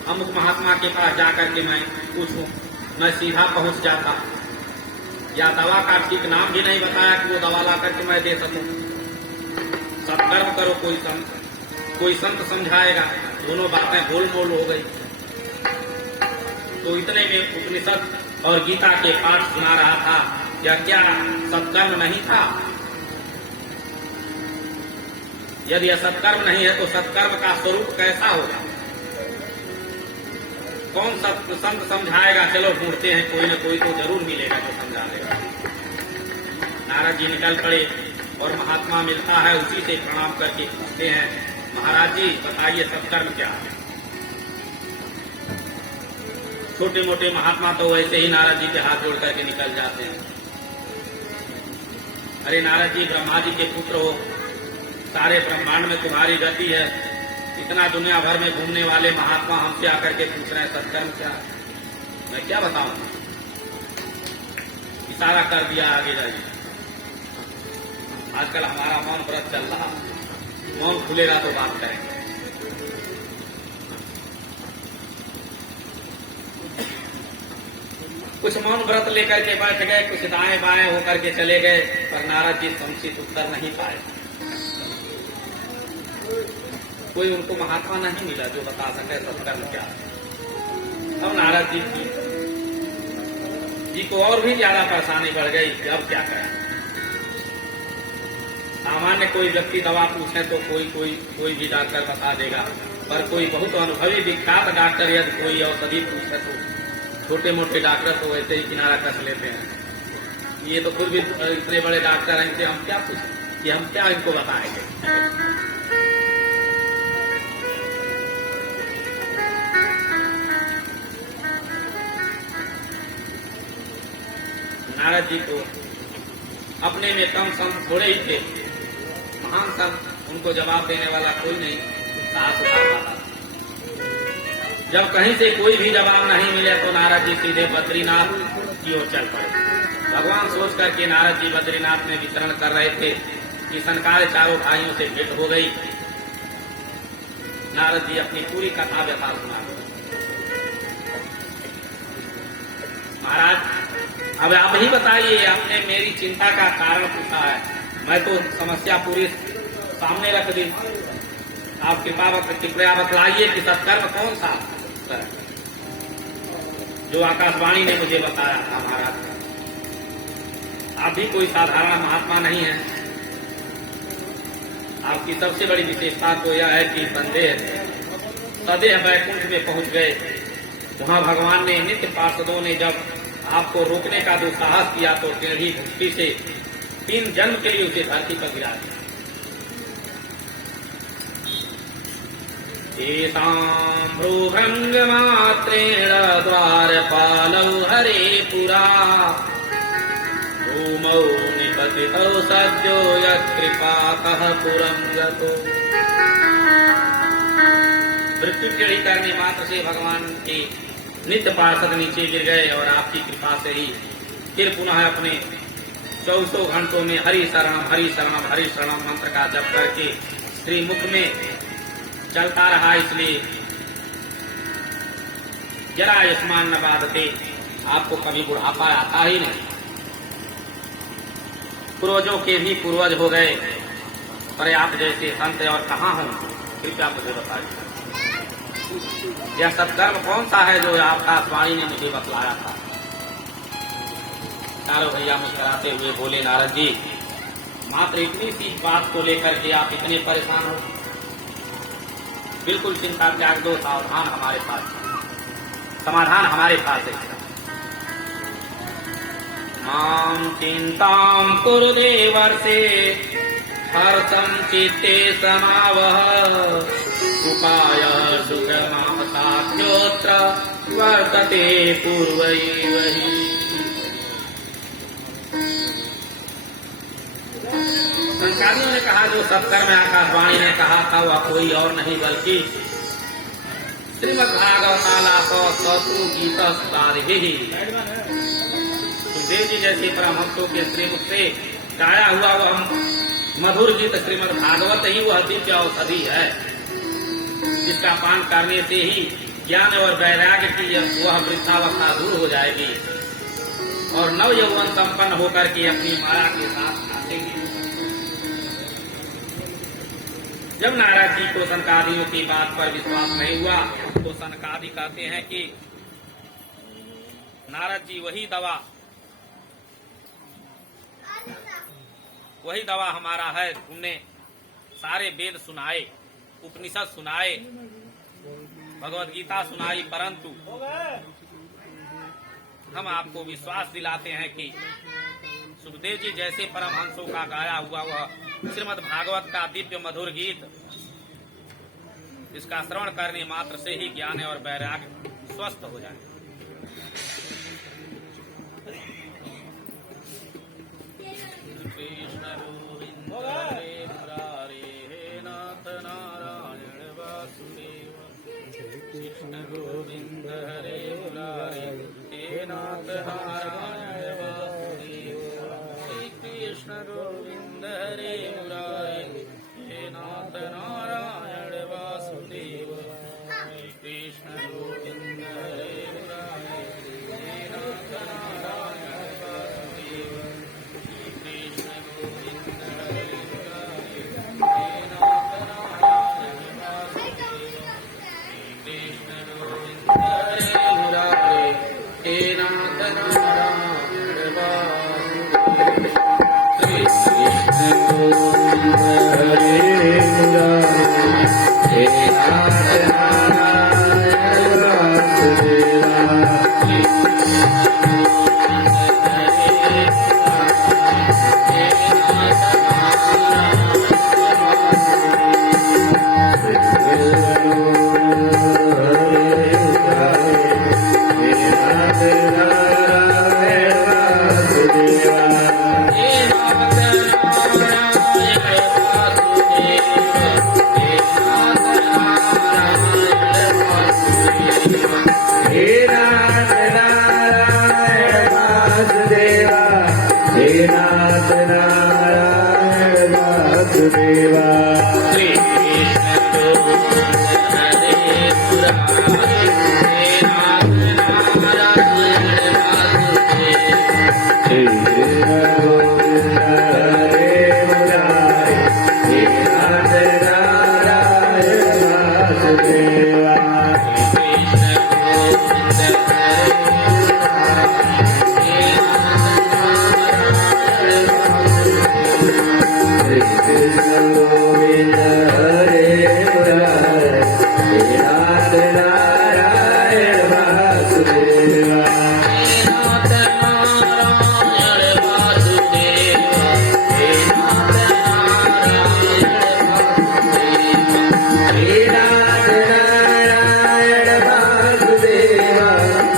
अमुक महात्मा के पास जाकर के मैं पूछूं, मैं सीधा पहुंच जाता। या दवा का ठीक नाम भी नहीं बताया कि वो दवा ला करके मैं दे सकूं। सत्कर्म करो, कोई संत समझाएगा। दोनों बातें गोलमोल हो गई। तो इतने में उपनिषद और गीता के पाठ सुना रहा था। क्या सत्कर्म नहीं था? यदि यह सत्कर्म नहीं है तो सत्कर्म का स्वरूप कैसा होगा? कौन संत समझाएगा? चलो ढूंढते हैं, कोई न कोई तो जरूर मिलेगा जो समझा देगा। नारद जी निकल पड़े और महात्मा मिलता है, उसी से प्रणाम करके पूछते हैं, महाराज जी बताइए सत्कर्म क्या है? छोटे मोटे महात्मा तो वैसे ही नारद जी के हाथ जोड़ करके निकल जाते हैं। अरे नारद जी ब्रह्मा जी के पुत्र हो, सारे ब्रह्मांड में तुम्हारी गति है, इतना दुनिया भर में घूमने वाले महात्मा हमसे आकर के पूछ रहे हैं सत्कर्म क्या? मैं क्या बताऊं? इशारा कर दिया आगे जाइए। आजकल हमारा मौन व्रत चल रहा, मौन खुलेगा तो बात करेंगे। कुछ मौन व्रत लेकर के बैठ गए, कुछ दाएं बाएं होकर के चले गए, पर नारद जी समुचित उत्तर नहीं पाए। कोई उनको महात्मा नहीं मिला जो बता सके सत्कर्म क्या है। अब नारद जी को और भी ज्यादा परेशानी बढ़ गई कि अब क्या करें। सामान्य कोई व्यक्ति दवा पूछे तो कोई भी डॉक्टर बता देगा, पर कोई बहुत अनुभवी विख्यात डॉक्टर यदि कोई औषधि पूछे तो छोटे मोटे डॉक्टर तो वैसे ही किनारा कस लेते हैं। ये तो फिर भी इतने बड़े डॉक्टर हैं, इनसे हम क्या पूछें कि हम क्या इनको बताएंगे। नारद जी को अपने में कम संत थोड़े ही थे, महान संत, उनको जवाब देने वाला कोई नहीं, साहस उठा पाता। जब कहीं से कोई भी जवाब नहीं मिले तो नारद जी सीधे बद्रीनाथ की ओर चल पड़े। भगवान सोच करके नारद जी बद्रीनाथ में विचरण कर रहे थे कि सनकार्य चारों भाइयों से भेंट हो गई। नारद जी अपनी पूरी कथा व्यथा सुना। महाराज अब आप ही बताइए, आपने मेरी चिंता का कारण पूछा है, मैं तो समस्या पूरी सामने रख दी। आप कृपया बतलाइए कि सत्कर्म कौन सा है जो आकाशवाणी ने मुझे बताया था। महाराज आप भी कोई साधारण महात्मा नहीं है। आपकी सबसे बड़ी विशेषता तो यह है कि सदैव वैकुंठ में पहुंच गए। वहां भगवान ने नित्य पार्षदों ने जब आपको रोकने का दुस्साहस किया तो टेढ़ी घुट्टी से 3 जन्म के लिए उसे धरती पर गिरा दिया। भ्रूभंग मात्रेण द्वारपालौ हरे पुरा भूमौ निपतितौ सद्यो यत्कृपातः पुरं गतो। मृत्यु टेढ़ी करने मात्र से भगवान के नित्य पार्षद नीचे गिर गए और आपकी कृपा से ही फिर पुनः अपने 24 घंटों में हरि शरणम हरि शरणम हरि शरणम मंत्र का जप करके श्रीमुख में चलता रहा। इसलिए जरा आयुष्मान न बाधते, आपको कभी बुढ़ापा आता ही नहीं। पूर्वजों के भी पूर्वज हो गए, पर आप जैसे संत और कहाँ हों, कृपया मुझे बताइए। यह सत्कर्म कौन सा है जो आपका स्वामी ने मुझे बतलाया था? नारद भैया मुस्कुराते हुए बोले, नारद जी, मात्र इतनी सी बात को लेकर के आप इतने परेशान हो? बिल्कुल चिंता त्याग दो, सावधान, हमारे पास समाधान हमारे पास है। मां चिंतां कुरुदेवर्षे हर्षं चित्ते समावह उपाय सुगमामसाख्योऽत्र वर्तते पूर्वैव हि। संसारियों ने कहा, जो सत्कर्म आकाशवाणी ने कहा था वह कोई और नहीं बल्कि श्रीमद्भागवतालापो सतु गीतस्तारिभिः। सुखदेव जी जैसे परमहंसों के श्रीमुख से गाया हुआ वह मधुर गीत श्रीमद्भागवत ही वह दिव्य औषधि है, जिसका पान करने से ही ज्ञान और वैराग्य की वह वृद्धावस्था दूर हो जाएगी और नव यौवन संपन्न होकर के अपनी माया के साथ नाचेंगे। जब नारद जी को सनकादियों की बात पर विश्वास नहीं हुआ तो सनकादि कहते हैं कि नारद जी वही दवा हमारा है। तुमने सारे वेद सुनाए, उपनिषद सुनाए, भगवत गीता सुनाई, परंतु हम आपको विश्वास दिलाते हैं कि सुखदेव जी जैसे परमहंसों का गाया हुआ वह श्रीमद् भागवत का दिव्य मधुर गीत, इसका श्रवण करने मात्र से ही ज्ञान और वैराग्य स्वस्थ हो जाए। कृष्ण गोविंद हरे मुरारे हे नाथ नारायण वासुदेव। कृष्ण गोविंद हरे मुरारे हे नाथ नारायण वासुदेव। कृष्ण गोविंद हरे मुरारे हे नाथ नारायण वासुदेव। कृष्ण गोविंद हरे मुरारे हे नाथ नारायण वासुदेव। कृष्ण गोविंद हरे मुरारे हे नाथ नारायण वासुदेव। कृष्ण गोविंद हरे मुरारे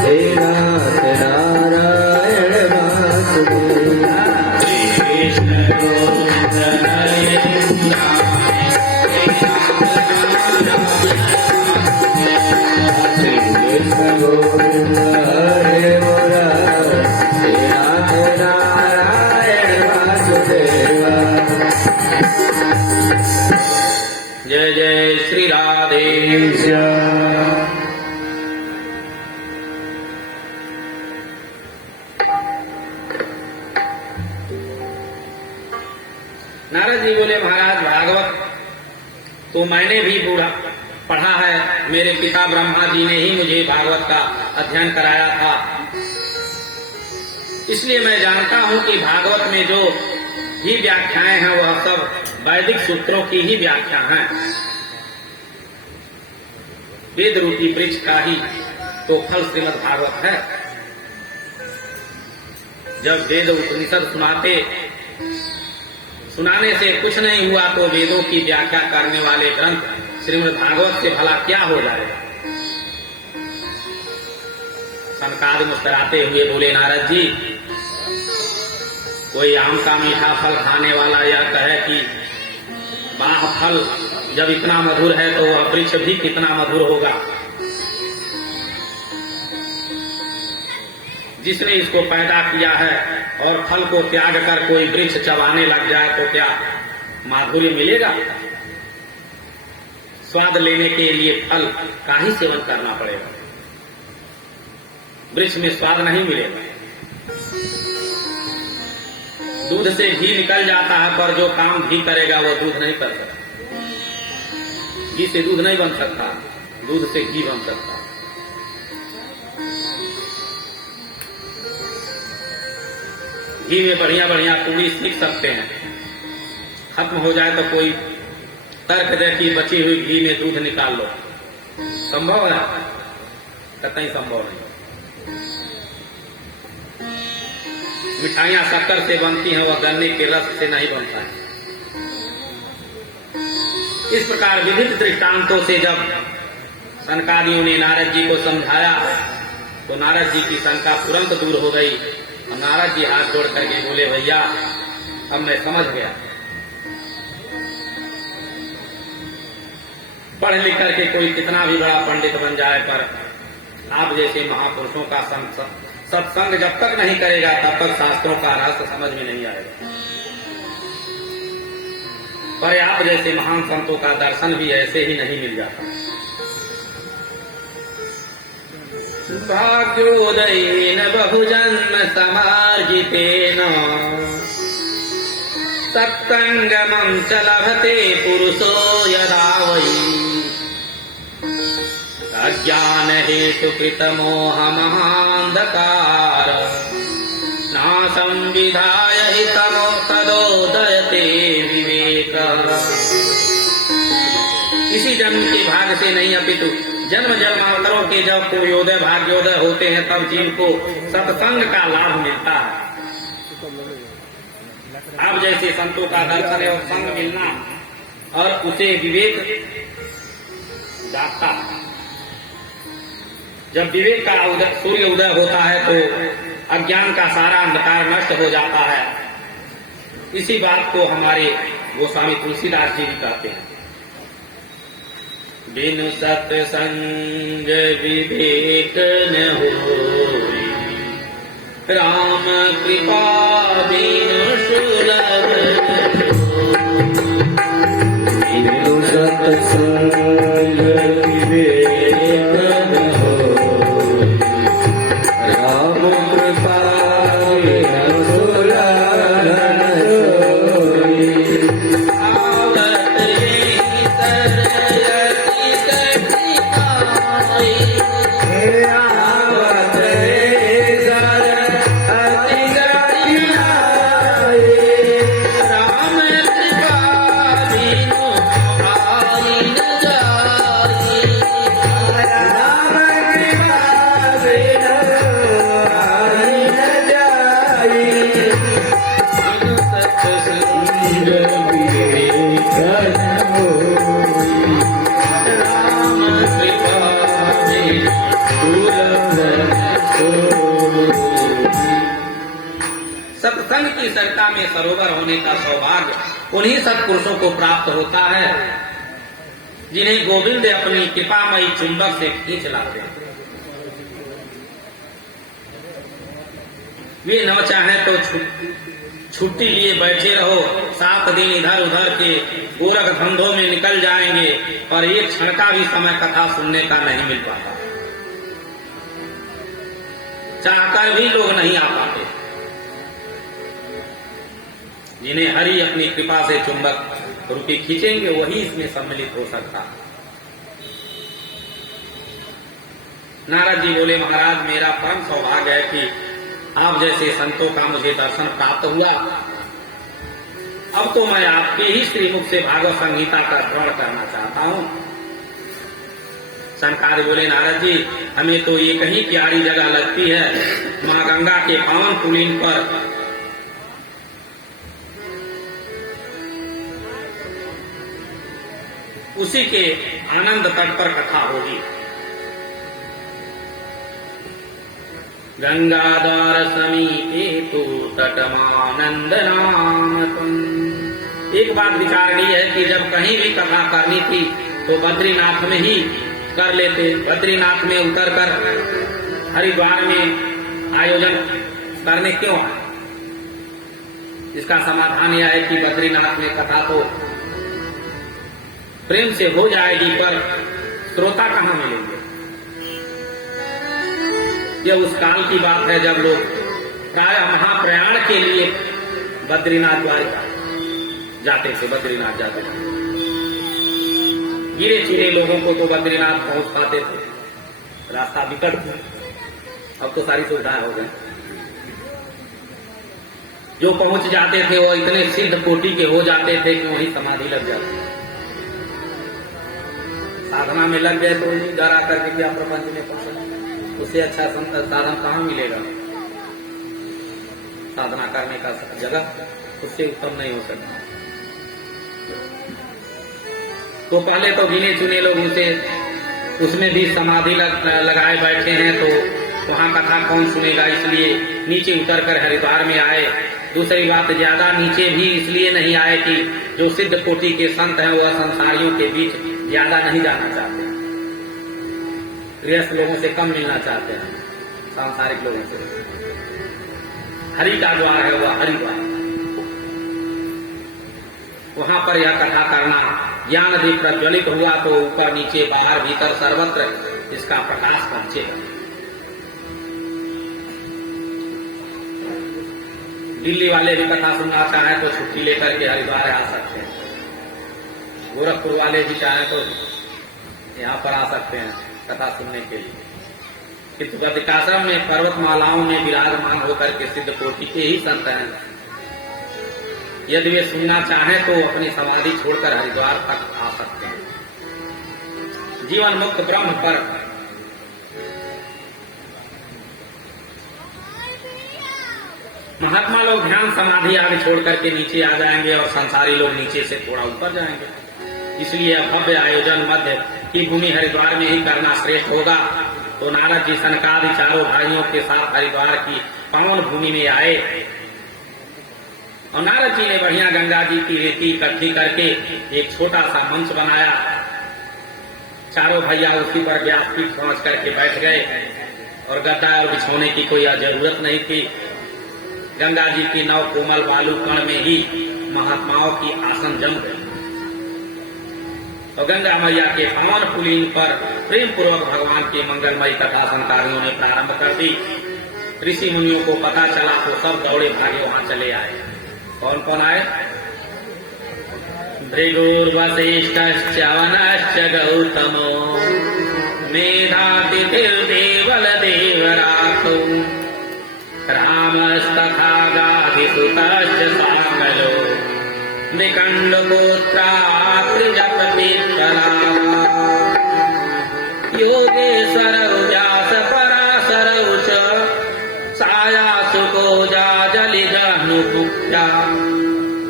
हे नाथ नारायण वासुदेव। कृष्ण गोविंद हरे मुरारे हे नाथ नारायण जय जय श्री राधे। नारद जी बोले, महाराज भागवत तो मैंने भी पढ़ा है, मेरे पिता ब्रह्मा जी ने ही मुझे भागवत का अध्ययन कराया था। इसलिए मैं जानता हूं कि भागवत में जो भी व्याख्याएं हैं वह सब वैदिक सूत्रों की ही व्याख्या हैं। वेद रूपी वृक्ष का ही तो फल श्रीमद् भागवत है। जब वेद उपनिषद सुनाने से कुछ नहीं हुआ तो वेदों की व्याख्या करने वाले ग्रंथ श्रीमद् भागवत से भला क्या हो जाएगा। सनकादि मुस्कुराते हुए बोले, नारद जी, कोई आम का मीठा फल खाने वाला यह कहे कि वाह, फल जब इतना मधुर है तो वह वृक्ष भी कितना मधुर होगा। जिसने इसको पैदा किया है और फल को त्याग कर कोई वृक्ष चबाने लग जाए तो क्या माधुर्य मिलेगा? स्वाद लेने के लिए फल का ही सेवन करना पड़ेगा, वृक्ष में स्वाद नहीं मिलेगा। दूध से घी निकल जाता है, पर जो काम घी करेगा वो दूध नहीं कर सकता। घी से दूध नहीं बन सकता, दूध से घी बन सकता। घी में बढ़िया बढ़िया पूरी सीख सकते हैं, खत्म हो जाए तो कोई तर्क दे कि बची हुई घी में दूध निकाल लो, संभव है? कतई संभव नहीं। मिठाइयां शक्कर से बनती हैं, वह गन्ने के रस से नहीं बनता है। इस प्रकार विविध दृष्टांतों से जब सनकादियों ने नारद जी को समझाया तो नारद जी की शंका तुरंत दूर हो गई। और नारद जी हाथ जोड़ करके बोले, भैया अब मैं समझ गया। पढ़ लिख करके कोई कितना भी बड़ा पंडित बन जाए, पर आप जैसे महापुरुषों का सत्संग जब तक नहीं करेगा तब तक शास्त्रों का रहस्य समझ में नहीं आएगा। पर आप जैसे महान संतों का दर्शन भी ऐसे ही नहीं मिल जाता। भाग्योदयेन बहुजन्म समार्जितेन सत्संगमं च लभते पुरुषो यदा वै अज्ञान हेतु कृत मोह महांधकार नाशं विधाय हि तमो तदोदयते विवेक। इसी जन्म के भाग से नहीं अपितु जन्म जन्मांतरों के जब सूर्योदय भाग्योदय होते हैं तब जीव को सत्संग का लाभ मिलता है। अब जैसे संतों का दर्शन और संग मिलना और उसे विवेक जागता है। जब विवेक का सूर्य उदय होता है तो अज्ञान का सारा अंधकार नष्ट हो जाता है। इसी बात को हमारे गोस्वामी तुलसीदास जी भी कहते हैं। बिनु सत्संग विवेक न होई, राम कृपा बिनु सुलभ। बिनु सत्संग विवेक न होई, राम कृपा बिनु सुलभ सोई। सत्संग की सरिता में सरोवर होने का सौभाग्य उन्हीं सत्पुरुषों को प्राप्त होता है जिन्हें गोविंद अपनी कृपामयी चुंबक से खींच लाते हैं। वे न चाहे तो छुट्टी लिए बैठे रहो, 7 दिन इधर उधर के गोरख धंधों में निकल जाएंगे और एक क्षण का भी समय कथा सुनने का नहीं मिल पाता। चाहकर भी लोग नहीं आ पाते। जिन्हें हरि अपनी कृपा से चुंबक रूपी खींचेंगे वही इसमें सम्मिलित हो सकता है। नारद जी बोले, महाराज मेरा परम सौभाग्य है कि आप जैसे संतों का मुझे दर्शन प्राप्त हुआ। अब तो मैं आपके ही श्रीमुख से भागवत संहिता का श्रवण करना चाहता हूँ। शंकराचार्य बोले, नारद जी हमें तो ये कहीं प्यारी जगह लगती है, माँ गंगा के पावन पुलिन पर उसी के आनंद तट पर कथा होगी। गंगाधार समीपे तु तटमानंद नाम। एक बात विचारनीय है कि जब कहीं भी कथा करनी थी तो बद्रीनाथ में ही कर लेते। बद्रीनाथ में उतरकर हरिद्वार में आयोजन करने क्यों है? इसका समाधान यह है कि बद्रीनाथ में कथा तो प्रेम से हो जाएगी, पर श्रोता कहाँ मिलेंगे? यह उस काल की बात है जब लोग प्राय महाप्रयाण के लिए बद्रीनाथ द्वारिका जाते थे। बद्रीनाथ जाते थे, गिरे चुने लोगों को तो बद्रीनाथ पहुंच पाते थे, रास्ता विकट था। अब तो सारी सुविधाएं हो गई। जो पहुंच जाते थे वो इतने सिद्ध कोटि के हो जाते थे कि वहीं समाधि लग जाती। साधना में लग गए तो घर आकर के क्या प्रपंच में पहुंचे? उससे अच्छा साधन कहाँ मिलेगा? साधना करने का जगह उससे उत्तम नहीं हो सकता। तो पहले तो गिने चुने लोग उसमें भी समाधि लगाए बैठे हैं, तो वहां कथा कौन सुनेगा? इसलिए नीचे उतरकर हरिद्वार में आए। दूसरी बात, ज्यादा नीचे भी इसलिए नहीं आए कि जो सिद्ध कोटि के संत हैं वह संसारियों के बीच ज्यादा नहीं जाना चाहते, गृहस्थ लोगों से कम मिलना चाहते हैं, सांसारिक लोगों से। हरि का द्वार है वह हरिद्वार, वहां पर यह कथा करना, ज्ञान दीप प्रज्वलित हुआ तो ऊपर नीचे बाहर भीतर सर्वत्र इसका प्रकाश पहुंचेगा। दिल्ली वाले भी कथा सुनना चाहें तो छुट्टी लेकर के हरिद्वार आ सकते हैं। गोरखपुर वाले भी चाहें तो यहाँ पर आ सकते हैं कथा सुनने के लिए। किंतु बद्रिकाश्रम में पर्वतमालाओं में विराजमान होकर के सिद्ध कोटि के ही संत हैं। यदि वे सुनना चाहें तो अपनी समाधि छोड़कर हरिद्वार तक आ सकते हैं। जीवन मुक्त ब्रह्म पर महात्मा लोग ध्यान समाधि आदि छोड़ करके नीचे आ जाएंगे और संसारी लोग नीचे से थोड़ा ऊपर जाएंगे। इसलिए भव्य आयोजन मध्य की भूमि हरिद्वार में ही करना श्रेष्ठ होगा। तो नारद जी सनकादि चारों भाइयों के साथ हरिद्वार की पावन भूमि में आए और नारद जी ने बढ़िया गंगा जी की रेती इकट्ठी करके एक छोटा सा मंच बनाया। चारों भैया उसी पर व्यासपीठ पहुंच करके बैठ गए और गद्दा और बिछोने की कोई जरूरत नहीं थी। गंगा जी की नव कोमल बालू कण में ही महात्माओं की आसन जम गई। तो गंगा मैया के पावन पुलिन पर प्रेम पूर्वक भगवान की मंगलमयी कथा संतानियों ने प्रारंभ कर दी। ऋषि मुनियों को पता चला तो सब दौड़े भागे वहां चले आए। कौन कौन आए? भृगुर्वसिष्ठश्च वनश्च गौतमो मेधातिथिर्देवल देवरातो रामस्तथा गाधिसुतश्च सामलो निकण्डगोत्रा त्रिजपतित्तला योगेश्वरौ व्यासपराशरौ च सायासुको जाजलिजह्नुपुत्रा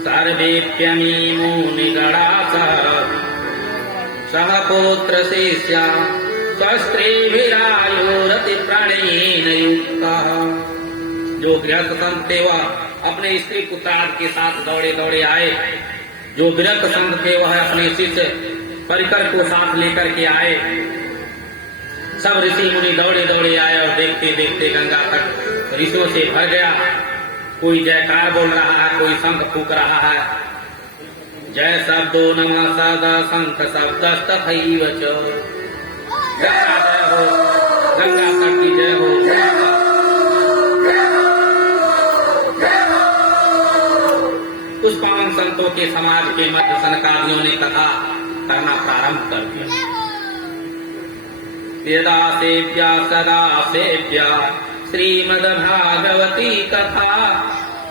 सर्वेप्यमीमो निगणासः सह पुत्र शिष्या स्वस्त्रीभिरायुरति प्रणयेन युक्तः। जो गृहस्थ संत थे वह अपने स्त्री पुत्राद के साथ दौड़े दौड़े आए। जो विरक्त संत थे वह अपने शिष्य परिकर को साथ लेकर के आए। सब ऋषि मुनि दौड़े दौड़े आए और देखते देखते गंगा तक ऋषियों से भर गया। कोई जयकार बोल रहा है, कोई शंख फूक रहा है। जय शब्दो नमः सदा शंख शब्दस्तथैव च। गंगा जय हो, गंगा तक की जय हो। उस पावन संतों के समाज के मध्य सनकादियों ने कथा करना प्रारंभ कर दिया। यदा सेव्या सदा सेव्या श्रीमद्भागवती कथा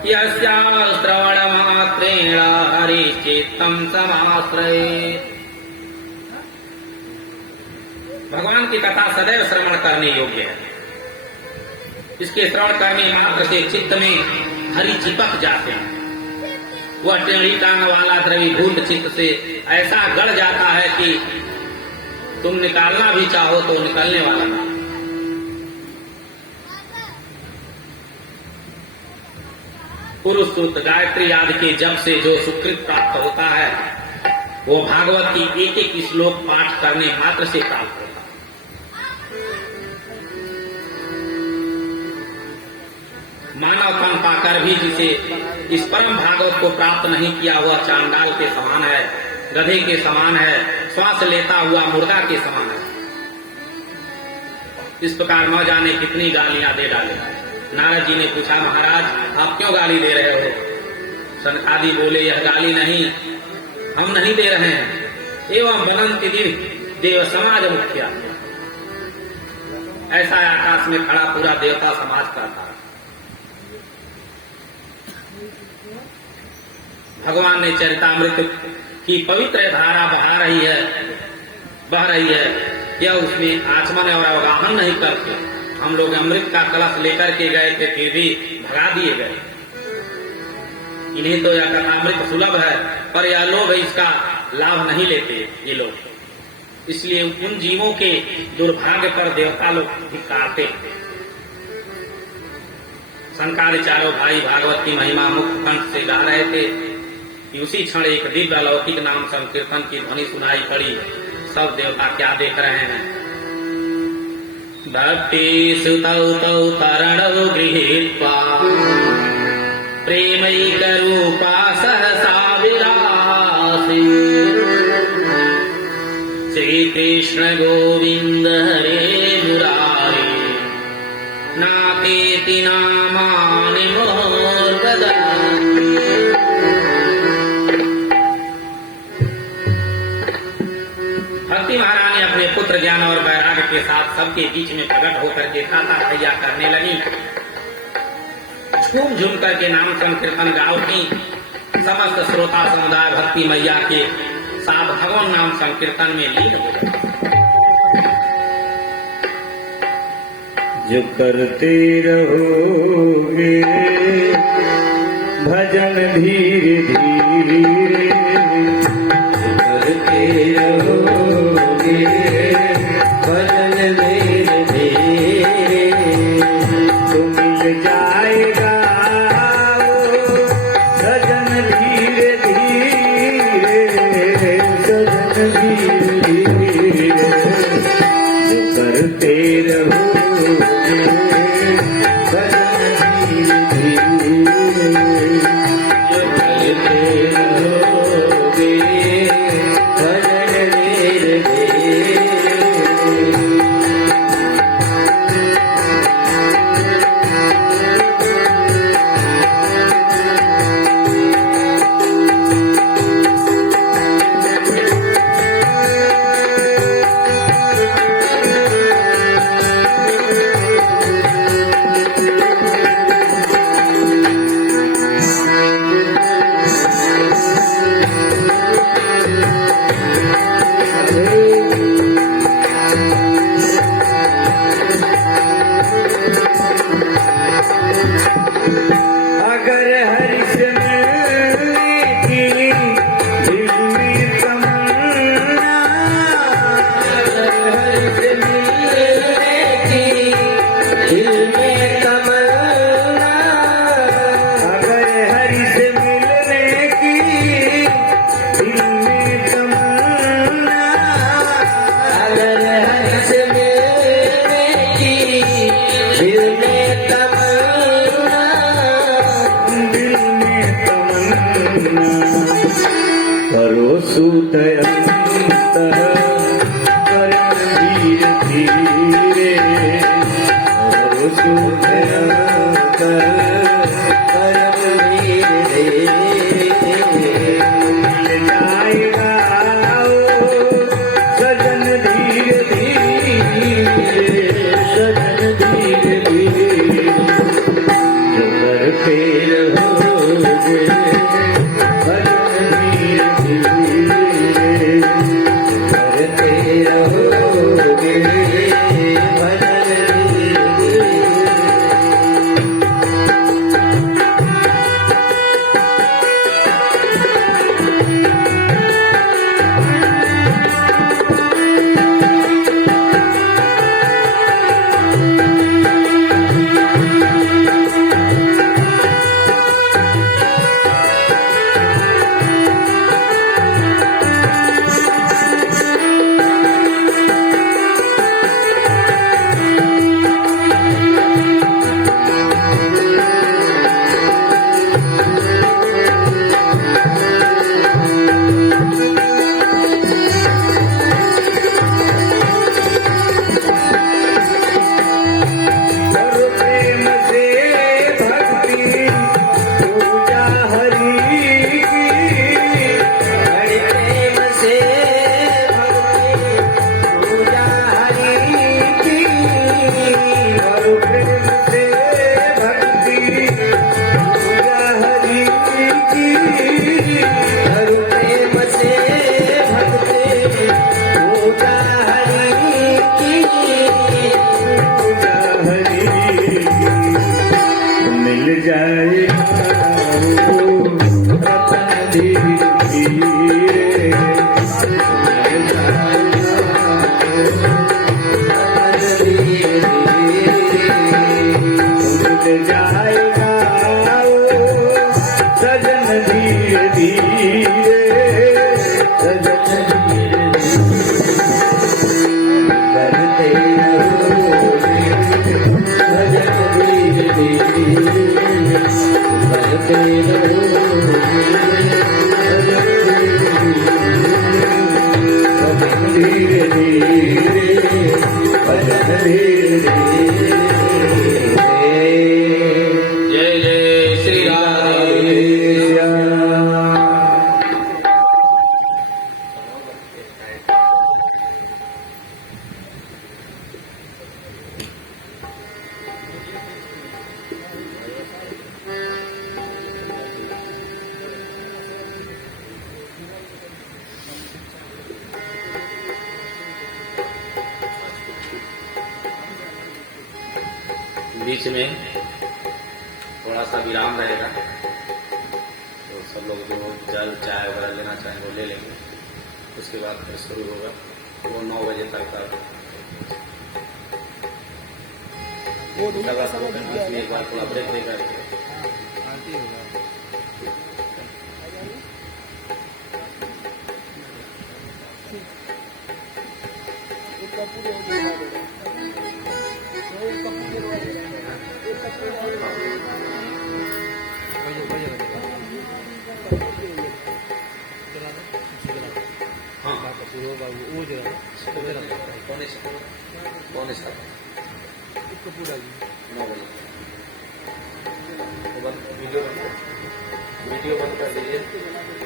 यस्या श्रवणमात्रेण हरिचित्तं समाश्रयेत्। भगवान की कथा सदैव श्रवण करने योग्य है। इसके श्रवण करने मात्र से चित्त में हरि चिपक जाते हैं। वह टेढ़ी टांग वाला द्रवीभूत चित्त से ऐसा गड़ जाता है कि तुम निकालना भी चाहो तो निकलने वाला ना। पुरुष सूक्त गायत्री आदि के जप से जो सुकृत प्राप्त होता है वो भागवत की एक एक श्लोक पाठ करने मात्र से प्राप्त होता है। मानवपन पाकर भी जिसे इस परम भागवत को प्राप्त नहीं किया हुआ चांडाल के समान है, गधे के समान है, श्वास लेता हुआ मुर्दा के समान है। इस प्रकार न जाने कितनी गालियां दे डाले। नारद जी ने पूछा, महाराज आप क्यों गाली दे रहे हो? सनकादि बोले, यह गाली नहीं, हम नहीं दे रहे हैं। एवं बनंति देव समाज मुखिया, ऐसा आकाश में खड़ा पूरा देवता समाज का था। भगवान ने चरितामृत की पवित्र धारा बह रही है। यह उसमें आचमन और अवगाहन नहीं करते। हम लोग अमृत का कलश लेकर के गए थे, फिर भी भगा दिए गए। इन्हें तो यह कथामृत सुलभ है, पर यह लोग इसका लाभ नहीं लेते ये लोग। इसलिए उन जीवों के दुर्भाग्य पर देवता लोग धिक्कारते। शंकराचार्य चारों भाई भागवत की महिमा मुक्त कंठ से गा रहे थे कि उसी क्षण एक दिव्य अलौकिक नाम संकीर्तन की ध्वनि सुनाई पड़ी। सब देवता क्या देख रहे हैं? भक्ति सुतौ तौ तरणौ गृहीत्वा प्रेमैकरूपा सहसा विलासी श्रीकृष्ण गोविंद हरे मुरारी नाकेति नामानि मोर्वदन्ति। भक्ति महारानी अपने पुत्र ज्ञान और वैराग्य के साथ सबके बीच में प्रकट होकर के ताता भैया करने लगी। झूम झूम करके नाम संकीर्तन गाओगी। समस्त श्रोता समुदाय भक्ति मैया के साथ भगवान नाम संकीर्तन में लीन हो गए। जो करते रहोगे भजन धीरे धीरे, करते रहोगे भजन धीरे धीरे, तो मिल जाएगा सजन धीरे धीरे, सजन धीरे धीरे। जो करते रहोगे भजन धीरे धीरे, जो करते रहोगे भजन धीरे धीरे। सजन धीरे धीरे छूट जाएगा सजन धीरे धीरे, सजन धीरे करते रहो सजन धीरे धीरे करते रहो सजन धीरे धीरे सजन धीरे धीरे। जय जय श्री राधे। बीच में थोड़ा सा विराम रहेगा, तो सब लोग जो जल चाय वगैरह लेना चाहें वो ले लेंगे। उसके बाद फिर शुरू होगा, वो 9 बजे तक का एक बार थोड़ा ब्रेक देगा। कौन सा 9 बजे वीडियो बंद कर दीजिए।